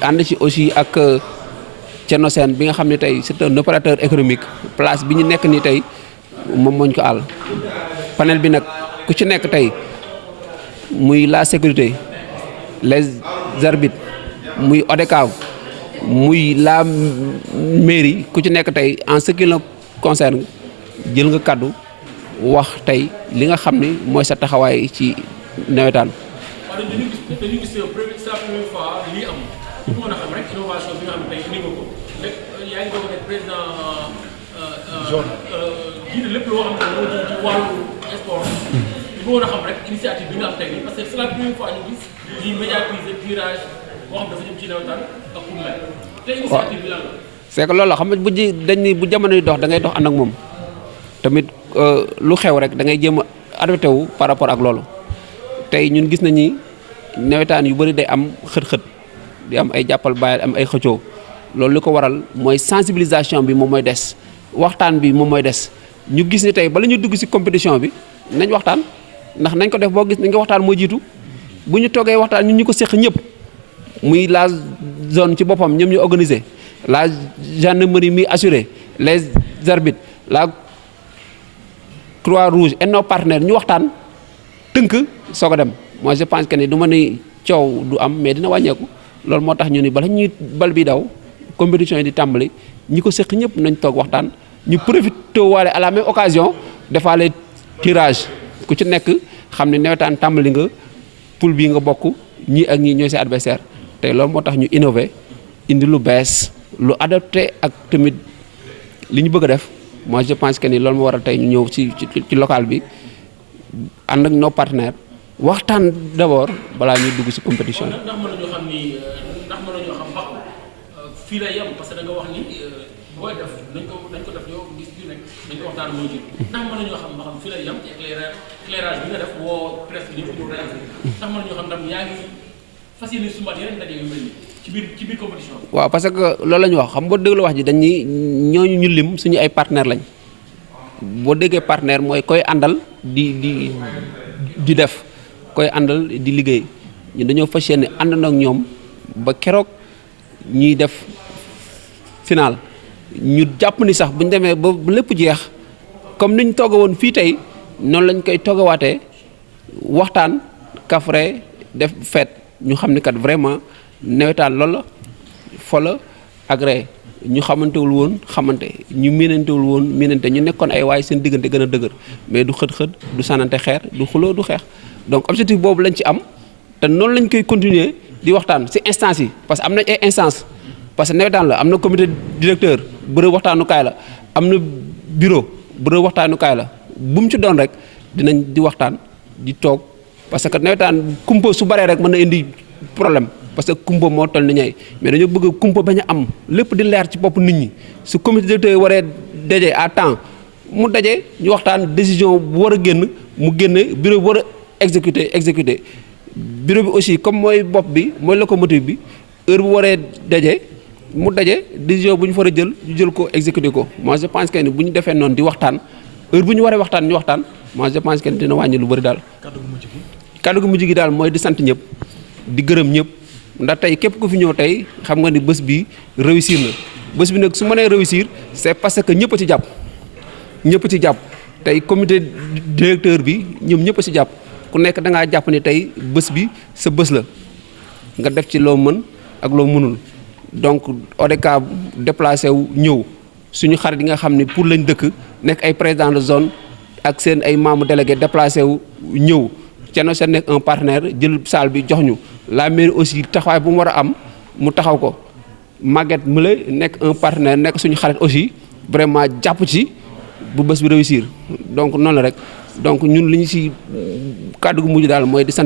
ànd ci aussi ak Thierno Sène bi nga xam ne tey c'est un opérateur économique place bi ñu nekk nii tey moom mooñ ko àll panel bi nag ku ci nekk tey muy la sécurité les arbitres muy ODCAV muy la mairie ku ci nekk tey en ce qui le concerne jël nga kàddu wax tey li nga xam ni mooy sa taxawaay ci nawetaan. dañu gis c'est la première fois lii am. ñu mën a xam rek innovation bi nga xam ne tey indi nga ko rek yaa ngi doog a nekk président zone jiite lépp loo xam ne moo jëm ci wàllu sport. ñu mën a xam rek initiative bi nga am tey parce que c'est la première fois ñu gis ñuy médiatiser tirage boo xam dafa jëm ci nawetaan ak pour mel. te initiative bi lan la. c'est que loolu la xam nga dañ ni bu jamono yi dox da ngay dox ànd ak moom tamit lu xew rek da ngay jéem a adapté wu par rapport ak loolu tey ñun gis nañu nawetaan yu bëri day am xët-xët di am ay jàppal bàyyil am ay xëccoo loolu li ko waral mooy sensibilisation bi moom mooy des waxtaan bi moom mooy des ñu gis ni tey bala ñu dugg ci compétition bi nañ waxtaan ndax nañ ko def boo gis nañ ko waxtaan moo jiitu bu ñu toogee waxtaan ñun ñu ko séq ñëpp muy la zone ci boppam ñoom ñu organiser la gendarmerie mi assuré les arbitres la Croix-Rouge et nos partenaires ñu waxtaan tënk soog a dem moi je pense que ni du ma ni coow du am mais dina wàññeeku loolu moo tax ñu ni bala ñuy bal bi daw compétition yi di tàmbali ñi ko séq ñëpp nañ toog waxtaan ñu profité waale à la même occasion defaale tirage ku ci nekk xam ne nawetaan tàmbali nga poule bii nga bokk ñii ak ñii ñooy sa adversaire te loolu moo tax ñu innové indi lu bees lu adapté ak tamit li ñu bëgg a def moi je pense que ni loolu moo waral tey ñu ñëw ci local bi ànd ak nos partenaires waxtaan d'abord balaa ñuy dugg ci compétition yi. ndax mën nañoo xam ni ndax mën nañoo xam fii lay yem parce que da nga wax ni booy def nañ ko def yow gis yu nekk dañ ko waxtaan moo ji ndax mën nañoo xam fii lay yem ci éclairage bi nga def woo presse bi ñëpp ñu réagir ndax mën nañoo xam ndax yaa ngi fas yéene sumbaat yeneen ndaje yu mel nii ci biir compétition bi. waaw parce que loolu la ñu wax xam boo déglu wax ji dañ ni ñooñu ñu lim suñu ay partenaires lañ boo déggee partenaire mooy koy àndal di def koy àndal di liggéey ñu dañoo fas yéene ànd ak ñoom ba keroog ñuy def final ñu jàpp ni sax bu ñu demee ba lépp jeex comme ni ñu togg woon fii tey noonu lañ koy toggawaatee waxtaan kafre def fête ñu xam ni kat vraiment nawetaan loolu la fo la agré ñu xamantewul woon xamante ñu miinantewul woon miinante ñu nekkoon ay waay seen diggante gën a dëgër mais du xët-xët du sànnante xeer du xuloo du xeex donc objectif boobu lañ ci am te noonu lañ koy continuer di waxtaan ci instance yi parce que am na ay instance parce que nawetaan la am na comité directeur bërëb waxtaanukaay la am na bureau bërëb waxtaanukaay la bu mu ci doon rek dinañ di waxtaan di toog parce que nawetaan kumpa su baree rek mën na indi problème parce que kumpa moo toll ni ñay mais dañoo bëgg kumpa bañ a am lépp di leer ci bopp nit ñi su comité directeur yi waree daje à temps mu daje ñu waxtaan décision bu war a génn mu génne bureau bu war a exécuter bureau bi aussi comme mooy bopp bi mooy locomotive bi heure bu waree daje mu daje décision bu ñu fa war a jël ñu jël ko exécuter ko moi je pense que ni bu ñu defee noonu di waxtaan heure bu ñu waree waxtaan ñu waxtaan moi je pense que ni dina wàññi lu bëri daal. kàddu gu mujj gi daal mooy di sant ñëpp di gërëm ñëpp ndax tey képp ku fi ñëw tey xam nga ni bés bi réussir na bés bi nag su mënee réussir c'est parce que ñëpp a ci jàpp tey comité directeur bi ñoom ñëpp a ci jàpp ku nekk da ngaa jàpp ni tey bés bi sa bés la nga def ci loo mën ak loo mënul donc ODCAV déplacé wu ñëw suñu xarit yi nga xam ne pour lañ dëkk nekk ay président de zone ak seen ay membres délégués déplacé wu ñëw Thierno Sène nekk un partenaire jël salle bi jox ñu la mairie aussi taxawaay bu mu war a am mu taxaw ko Maguette Moulay nekk un partenaire nekk suñu xarit aussi vraiment jàpp ci bu bés bi réussir donc noonu la rek donc ñun li ñu ci kàddu gu mujj daal mooy di sant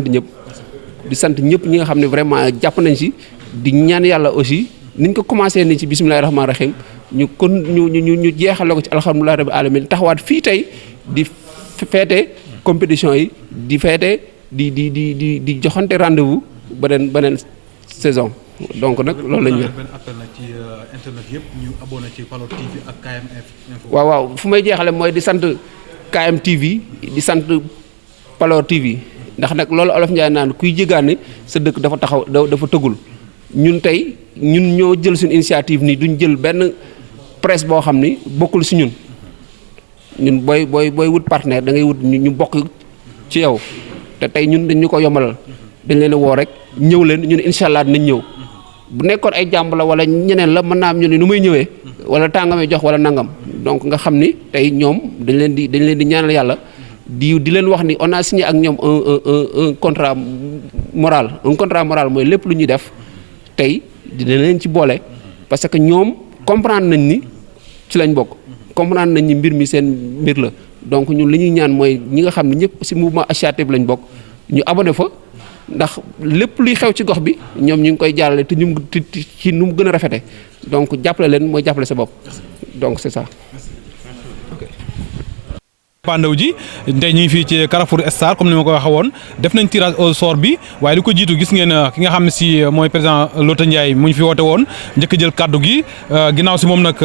ñëpp ñi nga xam ne vraiment jàpp nañ ci di ñaan yàlla aussi niñ ko commencé ni ci bismillahi rahmaani rahim ñu jeexale ko ci alhamdulillahi rabbil alamin taxawaat fii tey di feete compétition yi di feete di joxante rendez-vous beneen saison donc nag loolu lañ benn appel nag ci internet yëpp ñu abonné ci Palor TV ak KM Info. waaw fu may jeexale mooy di sant KM TV di sant Palor TV ndax nag loolu Olof Njaay naan kuy jégaane sa dëkk dafa tëggul ñun tey ñun ñoo jël suñu initiative nii duñ jël benn presse boo xam ni bokkul si ñun booy wut partenaire da ngay wut ñu bokk ci yow te tey ñun dañ ñu ko yombalal dañ leen a woo rek ñëw leen ñun incha allah dinañ ñëw bu nekkoon ay jàmb la wala ñeneen la mën naa am ñu ne nu may ñëwee wala tàngamay jox wala nangam donc nga xam ni tey ñoom dañ leen di ñaanal yàlla di leen wax ni on a signé ak ñoom un contrat moral mooy lépp lu ñuy def tey dina leen ci boole parce que ñoom comprendre nañ ni ci lañ bokk comprendre nañ ni mbir mi seen mbir la donc ñun li ñuy ñaan mooy ñi nga xam ne ñëpp ci mouvement associatif lañ bokk ñu abonné fa ndax lépp luy xew ci gox bi ñoom ñu ngi koy jàllale te ñu ci nu mu gën a rafete donc jàppale leen mooy jàppale sa bopp donc c'est ça. pandaw ji tey ñu ngi fii ci Carrefour Star comme ni ma ko waxee woon def nañ tirage au sort bi waaye li ko jiitu gis ngeen ki nga xam ne si mooy président Lota Ndiaye mu ñu fi woote woon njëkk jël kaddu gi ginnaaw si moom nag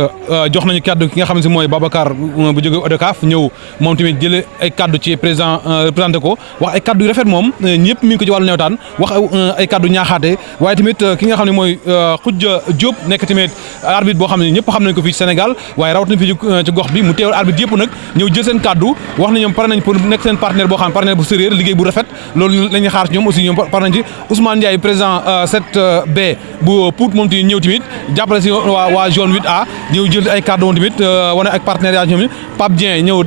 jox nañu kaddu ki nga xam ne si mooy Babacar bu jógee ODCAV ñëw moom tamit jëlee ay kaddu ci président représenté ko wax ay kaddu yu rafet moom ñëpp mi ngi ko ci wàllu nawetaan wax ay kaddu ñaaxaate waaye tamit ki nga xam ne mooy Khoudia Diop nekk tamit arbitre boo xam ne ñëpp xam nañ ko fii ci Sénégal waaye rawat na fii ci gox bi mu teewal arbitre yëpp nag ñëw jël seen kaddu kaddu wax na ñoom pare nañ pour nekk seen partenaire boo xam ne partenaire bu sérieux liggéey bu rafet loolu la ñuy xaar ci ñoom aussi ñoom pare nañ ci Ousmane Ndiaye président 7B bu Pout moom tamit ñëw tamit jàppale si waa zone 8A ñëw jël ay kaddu moom tamit wane ak partenariat ñoom Pape Dieng ñëw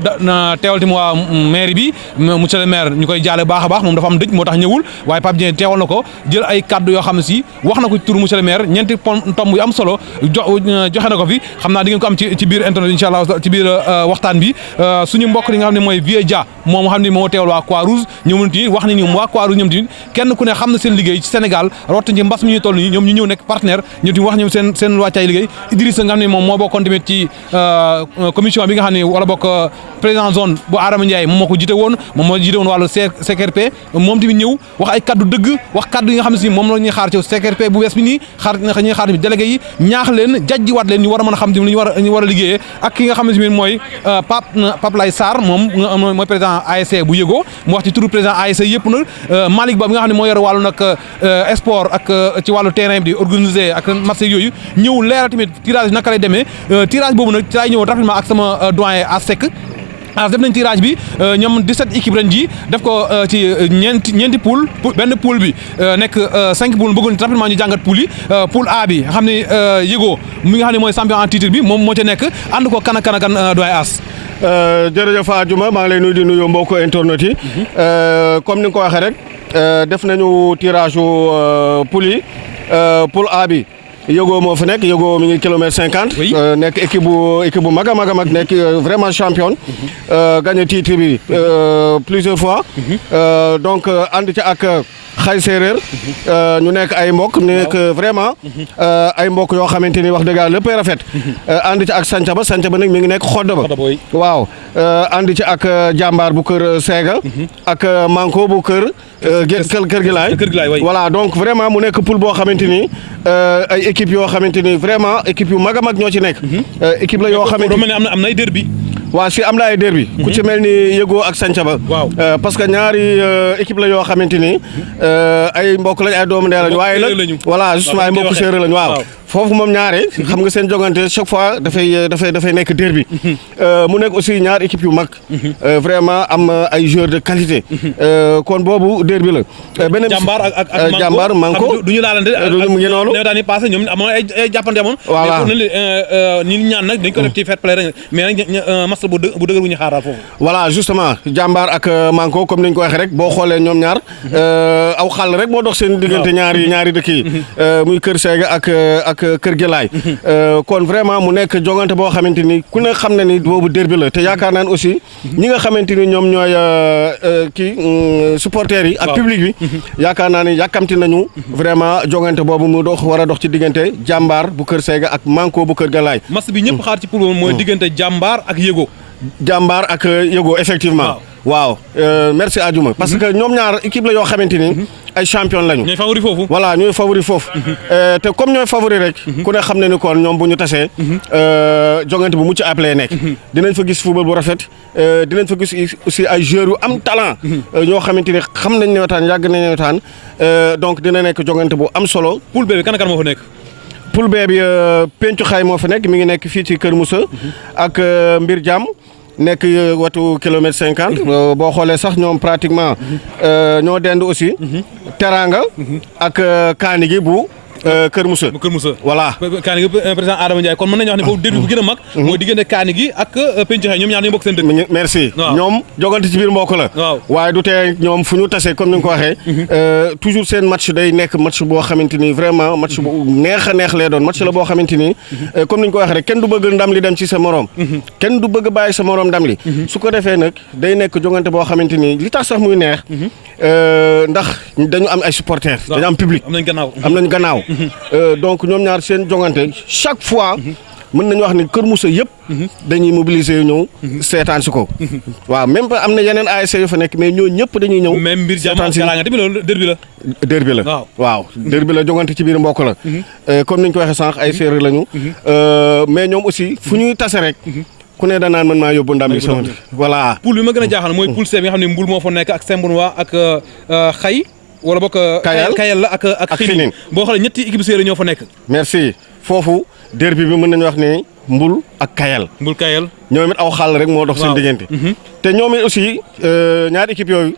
teewal tamit waa maire bi monsieur le maire ñu koy jaale baax a baax moom dafa am dëj moo tax ñëwul waaye Pape Dieng teewal na ko jël ay kaddu yoo xam ne si wax na ko ci turu monsieur le maire ñeenti tomb yu am solo joxe na ko fi xam naa di ngeen ko am ci biir internet incha allah ci biir waxtaan bi suñu mbokk li nga xam ne mooy Vieux Dia moom xam ne moo teewal waa Croix-Rouge ñoom tamit wax nañ ñoom waa Croix-Rouge ñoom tamit kenn ku ne xam na seen liggéey ci Sénégal rawatina ci mbas mi ñuy toll nii ñoom ñu ñëw nekk partenaire ñoom tamit wax ñoom seen wàccaay liggéey Idrissa nga xam ne moom moo bokkoon tamit ci commission bi nga xam ne wala bokk président zone bu Adama Ndiaye moom moo ko jiite woon moom moo jiite woon wàllu CRP moom tamit ñëw wax ay kaddu dëgg wax kaddu yi nga xam ne si moom la ñuy xaar ci CRP bu bees bi nii ñuy xaar tamit délégué yi ñaax leen jajjiwaat leen ñu war a mën a xam tamit li ñu war a liggéeyee ak ki nga xam ne si mooy Pape Lay Sarr moom mooy président ASC bu Yëgoo mu wax ci turu président ASC yëpp nag Malick Ba bi nga xam ne moo yore wàllu nag sport ak ci wàllu terrain bi di organiser ak match yooyu ñëw leeral tamit tirage bi naka lay demee tirage boobu nag ci laay ñëw rapidement ak sama doyen Asek def nañ tirage bi ñoom 17 équipes ren ji def ko ci ñeenti poule benn poule bi nekk 5 poule bëggoon rapidement ñu jàngat poule yi poule A bi nga xam ne Yëgoo mi nga xam ne mooy champion en titre bi moom moo ca nekk ànd ko kan doyen As. jërëjëf Adjuma maa ngi lay nuyu di nuyu mbokku internet yi comme ni nga ko waxee rek def nañu tirage poule yi poule A bi Yëgoo moo fi nekk Yëgoo mi ngi kilomètre 50 nekk équipe bu mag a mag nekk vraiment championne gagné titre bi plusieurs fois donc ànd ci ak Xay Séeréer ñu nekk ay mbokk nekk vraiment ay mbokk yoo xamante ni wax dëgg yàlla léppay rafet ànd ci ak Sancaba nag mi ngi nekk xodd ba waaw ànd ci ak jàmbaar bu kër Séga ak Manko bu kër gi laay voilà donc vraiment mu nekk poule boo xamante ni ay équipe yoo xamante ni vraiment équipe yu mag a mag ñoo ci nekk équipe la yoo xamante ni am na ay derby waaw si am na ay derby ku ci mel ni Yëgoo ak Sancaba parce que ñaari équipe la yoo xamante ni ay mbokk lañ ay doomu ndey lañ waaye nag voilà justement ay mbokk séeréer lañ waaw foofu moom ñaare xam nga seen jogante chaque fois dafay nekk derby mu nekk aussi ñaar équipe yu mag vraiment am ay joueurs de qualité kon boobu derby la beneen jàmbaar Manko du ñu laalante mu ngi noonu ne daani passé ñoom amoon ay jàppante amoon voilà ni ñaan nag dañ ko def ci fair play rek mais nag match bu dëgër bu ñu xaaral foofu voilà justement jàmbaar ak Manko comme niñ ko waxee rek boo xoolee ñoom ñaar aw xàll rek moo dox seen diggante ñaari dëkk yi muy Kër Séga ak Kër Gelaay kon vraiment mu nekk jongante boo xamante ni ku ne xam na ni boobu derby la te yaakaar naan aussi ñi nga xamante ni ñoom ñooy supporters yi ak public bi yaakaar naa ni yàkkamti nañu vraiment jongante boobu mu war a dox ci diggante jàmbaar bu Kër Séga ak Manko bu Kër Gelaay match bi ñëpp xaar ci poule mooy diggante jàmbaar ak Yëgoo jàmbaar ak Yëgoo effectivement waaw merci Adjuma parce que ñoom ñaar équipe la yoo xamante ni ay champion lañu. ñooy favori foofu. voilà ñooy favori foofu. te comme ñooy favori rek. ku ne xam ne ni kon ñoom bu ñu tasee. jongante bu mucc appelé nekk. dinañ fa gis football bu rafet dinañ fa gis aussi ay joueurs yu am talent. ñoo xamante ni xam nañ nawetaan yàgg nañ nawetaan donc dina nekk jongante bu am solo. poule B bi kan moo fa nekk. poule B bi Pencu Xay moo fa nekk mi ngi nekk fii ci Kër Moussa ak Mbir Jàmm. nekk watu kilomètre 50 boo xoolee sax ñoom pratiquement ñoo dend aussi Teranga ak kaani gi bu Kër Moussa. voilà. kaani gi président Adama Ndiaye kon mën nañu wax ne boobu début bu gën a mag. mooy diggante kaani gi ak penc xëy ñoom ñaar ñu bokk seen dëkk. merci ñoom jogante ci biir mbokk la. waaye du tee ñoom fu ñu tasee comme ni nga ko waxee. toujours seen match day nekk match boo xamante ni vraiment match bu neex a neex lay doon match la boo xamante ni comme ni ñu ko waxee rek kenn du bëgg ndam li dem ci sa morom. kenn du bëgg bàyyi sa morom ndam li. su ko defee nag day nekk jogante boo xamante ni li tax sax muy neex. ndax dañu am ay supporters. dañu am public. am nañ gannaaw. donc ñoom ñaar seen jongante chaque fois mën nañu wax ni Kër Moussa yëpp dañuy mobiliser ñëw seetaan si ko waaw même am na yeneen ASC yu fa nekk mais ñoo ñëpp dañuy ñëw même mbir jàmm nga tamit loolu derby la derby la waaw derby la jongante ci biir mbokk la comme niñ ko waxee sànq ay séeréer lañu mais ñoom aussi fu ñuy tase rek ku ne danaan man maa yóbbu ndam bi sama voilà poule bi ma gën a jaaxal mooy poule C bi nga xam ne Mbul moo fa nekk ak Sembunwa ak Xay wala bokk Kayel la ak Xinin boo xoolee ñetti équipe séeréer ñoo fa nekk. merci foofu derby bi mën nañu wax ni Mbul ak Kayel. Mbul Kayel. ñoom it aw xàll rek moo dox seen diggante. te ñoom it aussi ñaari équipe yooyu.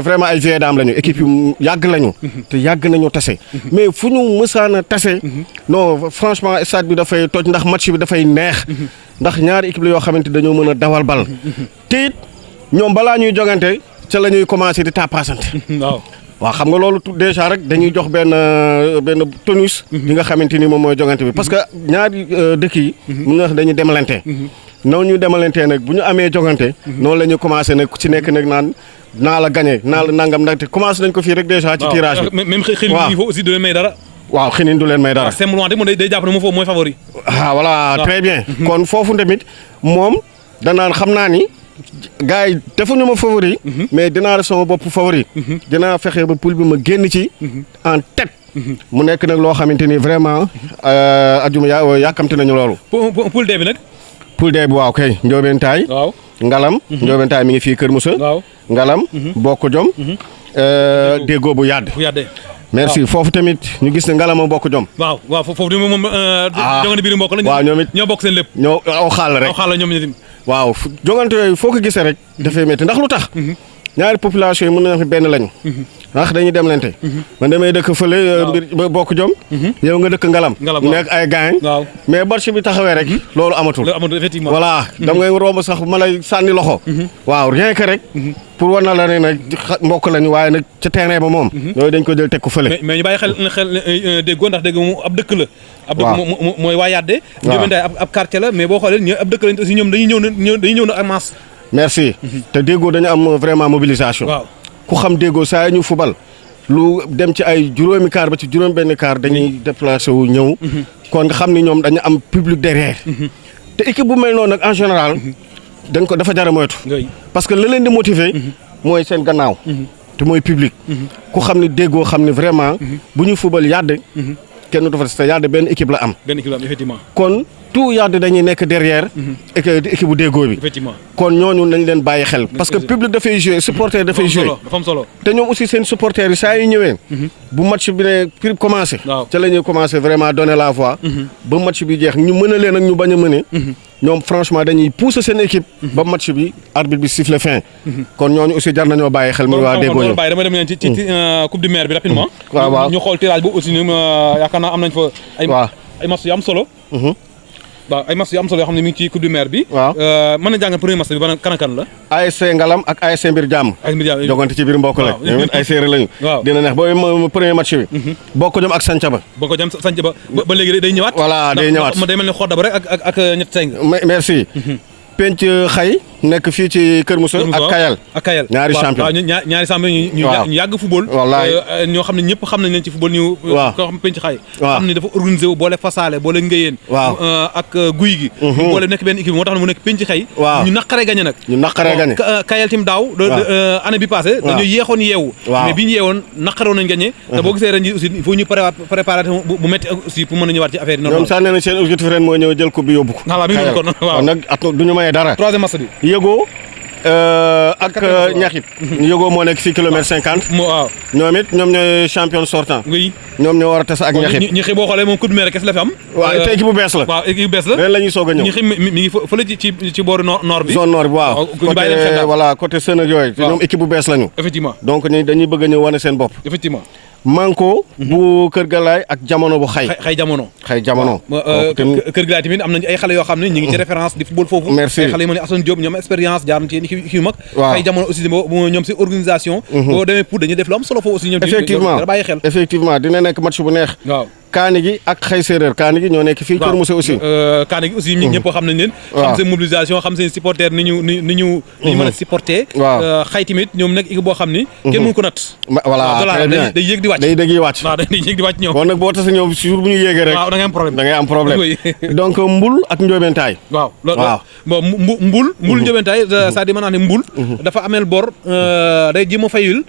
vraiment ay vieilles dames lañu équipe yu yàgg lañu. te yàgg nañu tase. mais fu ñu mësaan a tase. non franchement stade bi dafay toj ndax match bi dafay neex. ndax ñaari équipe la yoo xamante dañoo mën a dawal bal. te it ñoom balaa ñuy jogante ca la ñuy commencé di tàppaasante. waaw xam nga loolu déjà rek dañuy jox benn tonus. li nga xamante ni moom mooy jogante bi parce que ñaari dëkk yi. mun na wax dañuy demalante. noonu ñu demalantee nag bu ñu amee jogante. noonu la ñu commencé nag ci nekk nag naan naa la gagné naa la nangam ndaxte commencé nañ ko fii rek déjà. ci tirage bi même xëy na il faut aussi du leen may dara. waaw xëy du leen may dara. simplement rek moom day jàpp ne moom foofu mooy favori. ah voilà très bien. kon foofu tamit moom danaan xam naa ni. gars yi defuñu ma favori. mais dinaa sama bopp favori. dinaa fexe ba poule bi ma génn ci. en tête. mu nekk nag loo xamante ni vraiment ajuma yàkkamti nañu loolu. poule D bi nag. poule D bi waaw kay Ndiobentaay. waaw Ngalam. Ndiobentaay mi ngi fii Kër Moussa. waaw Ngalam. Bokk Jom. déggoo bu yàdd. merci foofu tamit ñu gis ne Ngalama Bokk Jom. waaw foofu di moom. jongante biir mbokk la. waaw ñoom it ñoo bokk seen lépp. ñoo aw xaal rek aw xaal ñoom ñoom. waaw jongante yooyu foo ko gisee rek. dafay métti ndax lu tax. ñaari population yi mën nañu fi benn lañu. ndax dañuy demlante. man damay dëkk fële mbir Bokk Jom. yow nga dëkk Ngalam. mu nekk ay gaañ. mais marché bi taxawee rek. loolu amatul. effectivement voilà dam ngay romb sax ma lay sànni loxo. waaw rien que rek. pour war na la ne nag mbokk lañu waaye nag ca terrain ba moom. yooyu dañ ko jël teg ko fële. mais ñu bàyyi xel déggoo ndax dégg moom ab dëkk la. ab dëkk mooy waa Yadde. waaw Ndiobentaay ab quartier la mais boo xoolee ñoom ab dëkk lañ aussi ñoom dañuy ñëw na ak masse. merci te déggoo dañu am vraiment mobilisation. waaw ku xam déggoo saa ñu fubal lu dem ci ay juróomi kaar ba ci juróom benn kaar dañuy déplacé wu ñëw. kon nga xam ni ñoom dañu am public derrière. te équipe bu mel noonu nag en général. dañ ko dafa jar a moytu. parce que la leen di motiver. mooy seen gannaaw. te mooy public. ku xam ni déggoo xam ni vraiment. bu ñu fubal Yadde. kenn du fa te Yadde benn équipe la am. benn équipe la am effectivement. kon tout Yadde dañuy nekk derrière. équipe bu déggoo bi. effectivement kon ñooñu nañ leen bàyyi xel. parce que public dafay jouer supporter dafay jouer. dafa am solo te ñoom aussi seen supporters yi saa yu ñëwee. bu match bi ne prix commencé. ca la ñuy commencé vraiment donner la voix. ba match bi jeex ñu mën a leen ak ñu bañ a mëne. ñoom franchement dañuy pousser seen équipe. ba match bi arbitre bi siffle fin. kon ñooñu aussi jar nañoo bàyyi xel. muy waa déggoo bàyyi dama dem leen ci coupe du maire bi rapidement. waaw ñu xool tirage boobu aussi yaakaar naa am nañ fa. ay match yu am solo. waaw ay match yu am solo yoo xam ne mi ngi ci coupe du maire bi. waaw mën na jàngal premier match bi ban kan la. ASC Ngalam ak ASC Mbir Jàmm. jogante ci biir mbokk la. ñoom it ay séeréer lañu. dina neex ba premier match bi. Bokk Jom ak Sancaba. Bokk Jom Sancaba ba léegi day ñëwaat. voilà day ñëwaat ndax day mel ni xoddaba rek ak ñett seng. merci. penc xay nekk fii ci Kër Moussa ak Kayal ñaari champion waaw ñaari champion ñu yàgg football ñoo xam ne ñëpp xam nañ leen ci football ñu ko xam penc xay xam ne dafa organisé wu boole fasaale boole ngéyeen ak guy gi ñu boole nekk benn équipe moo tax ne mu nekk penc xay ñu naqaree gagné nag ñu naqaree gagné Kayal tim daaw année bi passé dañoo yeexoon yeewu mais bi ñu yeewoon naqaroon nañ gagné te boo gisee ren ji aussi il faut ñu préparer bu métti aussi pour mën a ñëwaat ci affaire yi ñoom sax nee na seen objectif ren mooy ñëw jël coupe bi yóbbu ko kon nag duñu may dara troisième match bi yëgoo ak ñaxit yëgoo moo nekk 6 kilomètres 50 waaw ñoom it ñoom ñooy champion sortant ñoom ñoo war a tas ak ñaxit ñi xëy boo xoolee moom coup de maire kese la fi am waaw te équipe bu bees la waaw équipe bu bees la ren la ñuy soog a ñëw ñi xëy mi ngi fële ci booru nord bi zone nord bi waaw côté voilà côté Sénégal yooyu te ñoom équipe bu bees lañu effectivement donc dañuy bëgg a ñëw wane seen bopp effectivement manko bu Kër Galaay ak jamono bu xay jamono Kër Galaay tamit am nañu ay xale yoo xam ne ñu ngi ci référence di football foofu merci ay xale yu mel ni Assane Diop ñoom expérience jaar na ci équipe yu mag xay jamono aussi ñoom si organisation boo demee pour dañuy def lu am solo foofu aussi ñoom effectivement bàyyi xel effectivement dina nekk match bu neex waaw kaani gi ak xay séeréer kaani gi ñoo nekk fii Kër Moussa aussi kaani gi aussi ñëpp xam nañ leen xam seen mobilisation xam seen supporter ni ñu mën a supporter xay tamit ñoom nekk équipe boo xam ni kenn mënu ko nat voilà très bien day yéeg di wàcc day wàcc waaw day yéeg di wàcc ñoom kon nag boo tase ñoom jour bu ñu yéegee rek waaw da ngay am problème donc mbul ak njóobentaay waaw loolu bon mbul njóobentaay c'est-à-dire mën naa ne mbul dafa ameel bor day jéem a fayul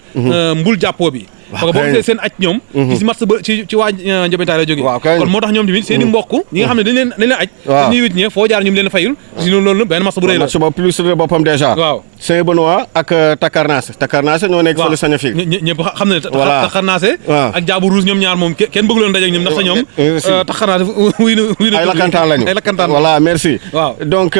mbul jàppoo bi parce que boo gisee seen aj ñoom ci match ba ci waa Ndiobentaay la jógee kon moo tax ñoom tamit seen i mbokk ñi nga xam ne dañ leen aj dañuy wit ñe foo jaar ñoom leen fayul si loolu benn match bu rëy la match ba plus de boppam déjà waaw Saint-Benoît ak Takarnaase ñoo nekk fële saña fi ñëpp xam ne Takarnaase ak Diabou Rouge ñoom ñaar moom kenn bëgg leen daje ak ñoom ndax sa ñoom Takarnaase wuy na ay lakkantaan lañu ay lakkantaan voilà merci waaw donc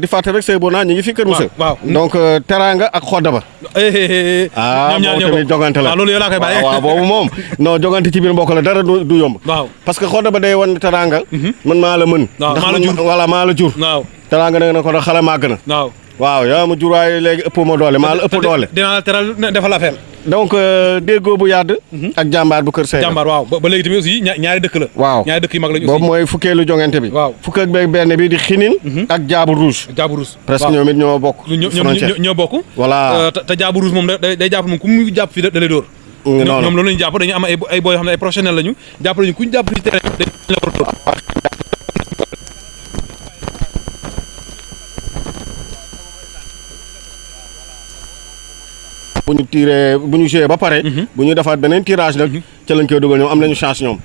di fàtte rek Saint-Benoît ñi ngi fi Kër Moussa waaw donc Teranga ak Xodda ba ñoom ñaar tamit jogante la loolu yow laa koy bàyyi waaw boobu moom non jogante ci biir mbokk la dara du yomb waaw parce que Xodda ba day wan Teranga man maa la mën voilà maa la jur waaw Teranga nag na ko da xale màgg na waaw yaa ma jur waaye léegi ëpp ma doole maa la ëpp doole dinaa la teral defal affaire donc déggoo bu yàdd ak jàmbaar bu kër Seyda jàmbaar waaw ba léegi tamit aussi ñaari dëkk la waaw ñaari dëkk yu mag lañu boobu mooy fukkeelu jongante bi waaw fukk ak benn bi di xinin ak Diabou Rouge presque ñoom it ñoo bokk ñoo bokk voilà te Diabou Rouge moom day jàpp moom ku mu jàpp fii da lay dóor ñoom loolu lañu jàpp dañu am ay boy yoo xam ne ay professionnel lañu jàpp lañu ku ñu jàpp ci terrain dañ la war a dóor bu ñu joué ba pare bu ñu defaat beneen tirage nag ca lañ koy dugal ñoom am nañu chance ñoom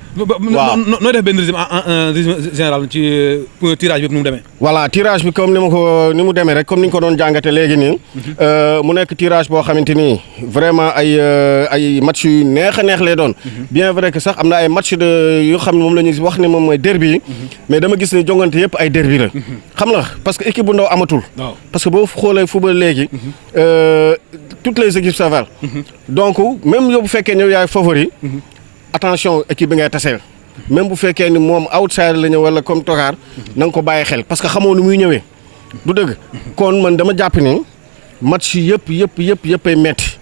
waaw nooy def benn régime général ci tirage bi nu mu demee voilà tirage bi comme ni mu demee rek comme ni ñu ko doon jàngate léegi nii mu nekk tirage boo xamante ni vraiment ay match yu neex a neex lay doon bien vrai que sax am na ay match yoo xam ne moom la ñuy wax ne moom mooy derby yi mais dama gis ne jongante yëpp ay derby la xam nga parce que équipe bu ndaw amatul parce que boo xoolee football léegi toutes les équipes ça va donc même yow bu fekkee ñëw yaay favori attention équipe bi ngay taseel même bu fekkee ni moom outsider la ñëw wala comme Togar na nga ko bàyyi xel parce que xamoo nu muy ñëwee du dëgg kon man dama jàpp ni match yëpp ay metti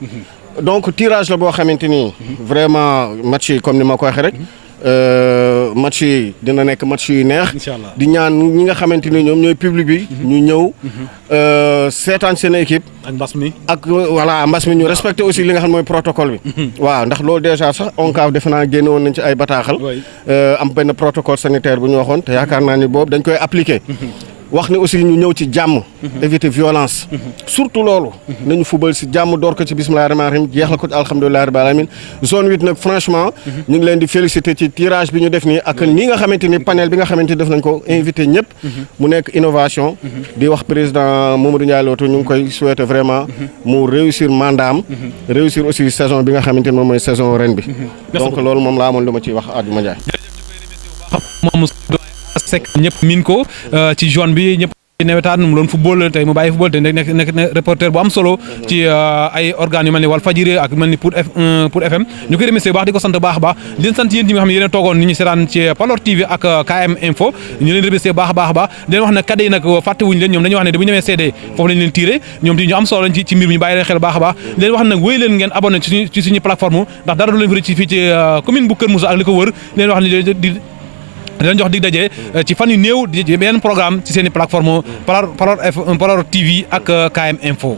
donc tirage la boo xamante ni vraiment match yi comme ni ma ko waxee rek match yi dina nekk match yu neex di ñaan ñi nga xamante ni ñoom ñooy public bi ñu ñëw seetaan seen équipe ak mbas mi ak voilà mbas mi ñu respecté aussi li nga xam mooy protocole bi waaw ndax loolu déjà sax ONCAV defe naa génne woon nañ ci ay bataaxal am benn protocole sanitaire bu ñu waxoon te yaakaar naa ni boobu dañ koy appliqué wax ni aussi ñu ñëw ci jàmm éviter violence surtout loolu nañu fubal si jàmm door ko ci bismillahi rahmaani rahim jeexal ko ci alhamdulillahi rabbil alamin zone 8 nag franchement ñu ngi leen di féliciter ci tirage bi ñu def nii ak nii nga xamante ni panel bi nga xamante ni def nañ ko invité ñëpp mu nekk innovation di wax président Mamadou Ndiaye Loto ñu ngi koy souhaiter vraiment mu réussir mandaam réussir aussi saison bi nga xamante ni moom mooy saison ren bi donc loolu moom laa amoon lu ma ciy wax Adjuma Ndiaye Seck ñëpp miin ko ci zone bi ñëpp nawetaan mu doon football tey mu bàyyi football te nekk reporter bu am solo ci ay organes yu mel ni Walfadjri ak mel ni pour FM ñu koy remercier bu baax di ko sant baax a baax di leen sant yéen ñi nga xam ne yéen a toogoon ni ñu seetaan ci Palor TV ak KM Info ñu leen remercier baax a baax di leen wax ne cadre yi nag fàttewuñu leen ñoom dañuy wax ne bu ñu demee CD foofu lañ leen tiré ñoom ti ñu am solo lañ ci mbir mi ñu bàyyi leen xel baax a baax di leen wax nag wéy leen ngeen abonné ci suñu plateforme ndax dara du leen fi fii ci commune bu Kër Moussa ak li ko wër di leen wax ne di leen jox dig daje ci fan yu néew di benn programme ci seen i plateforme Palor TV ak KM Info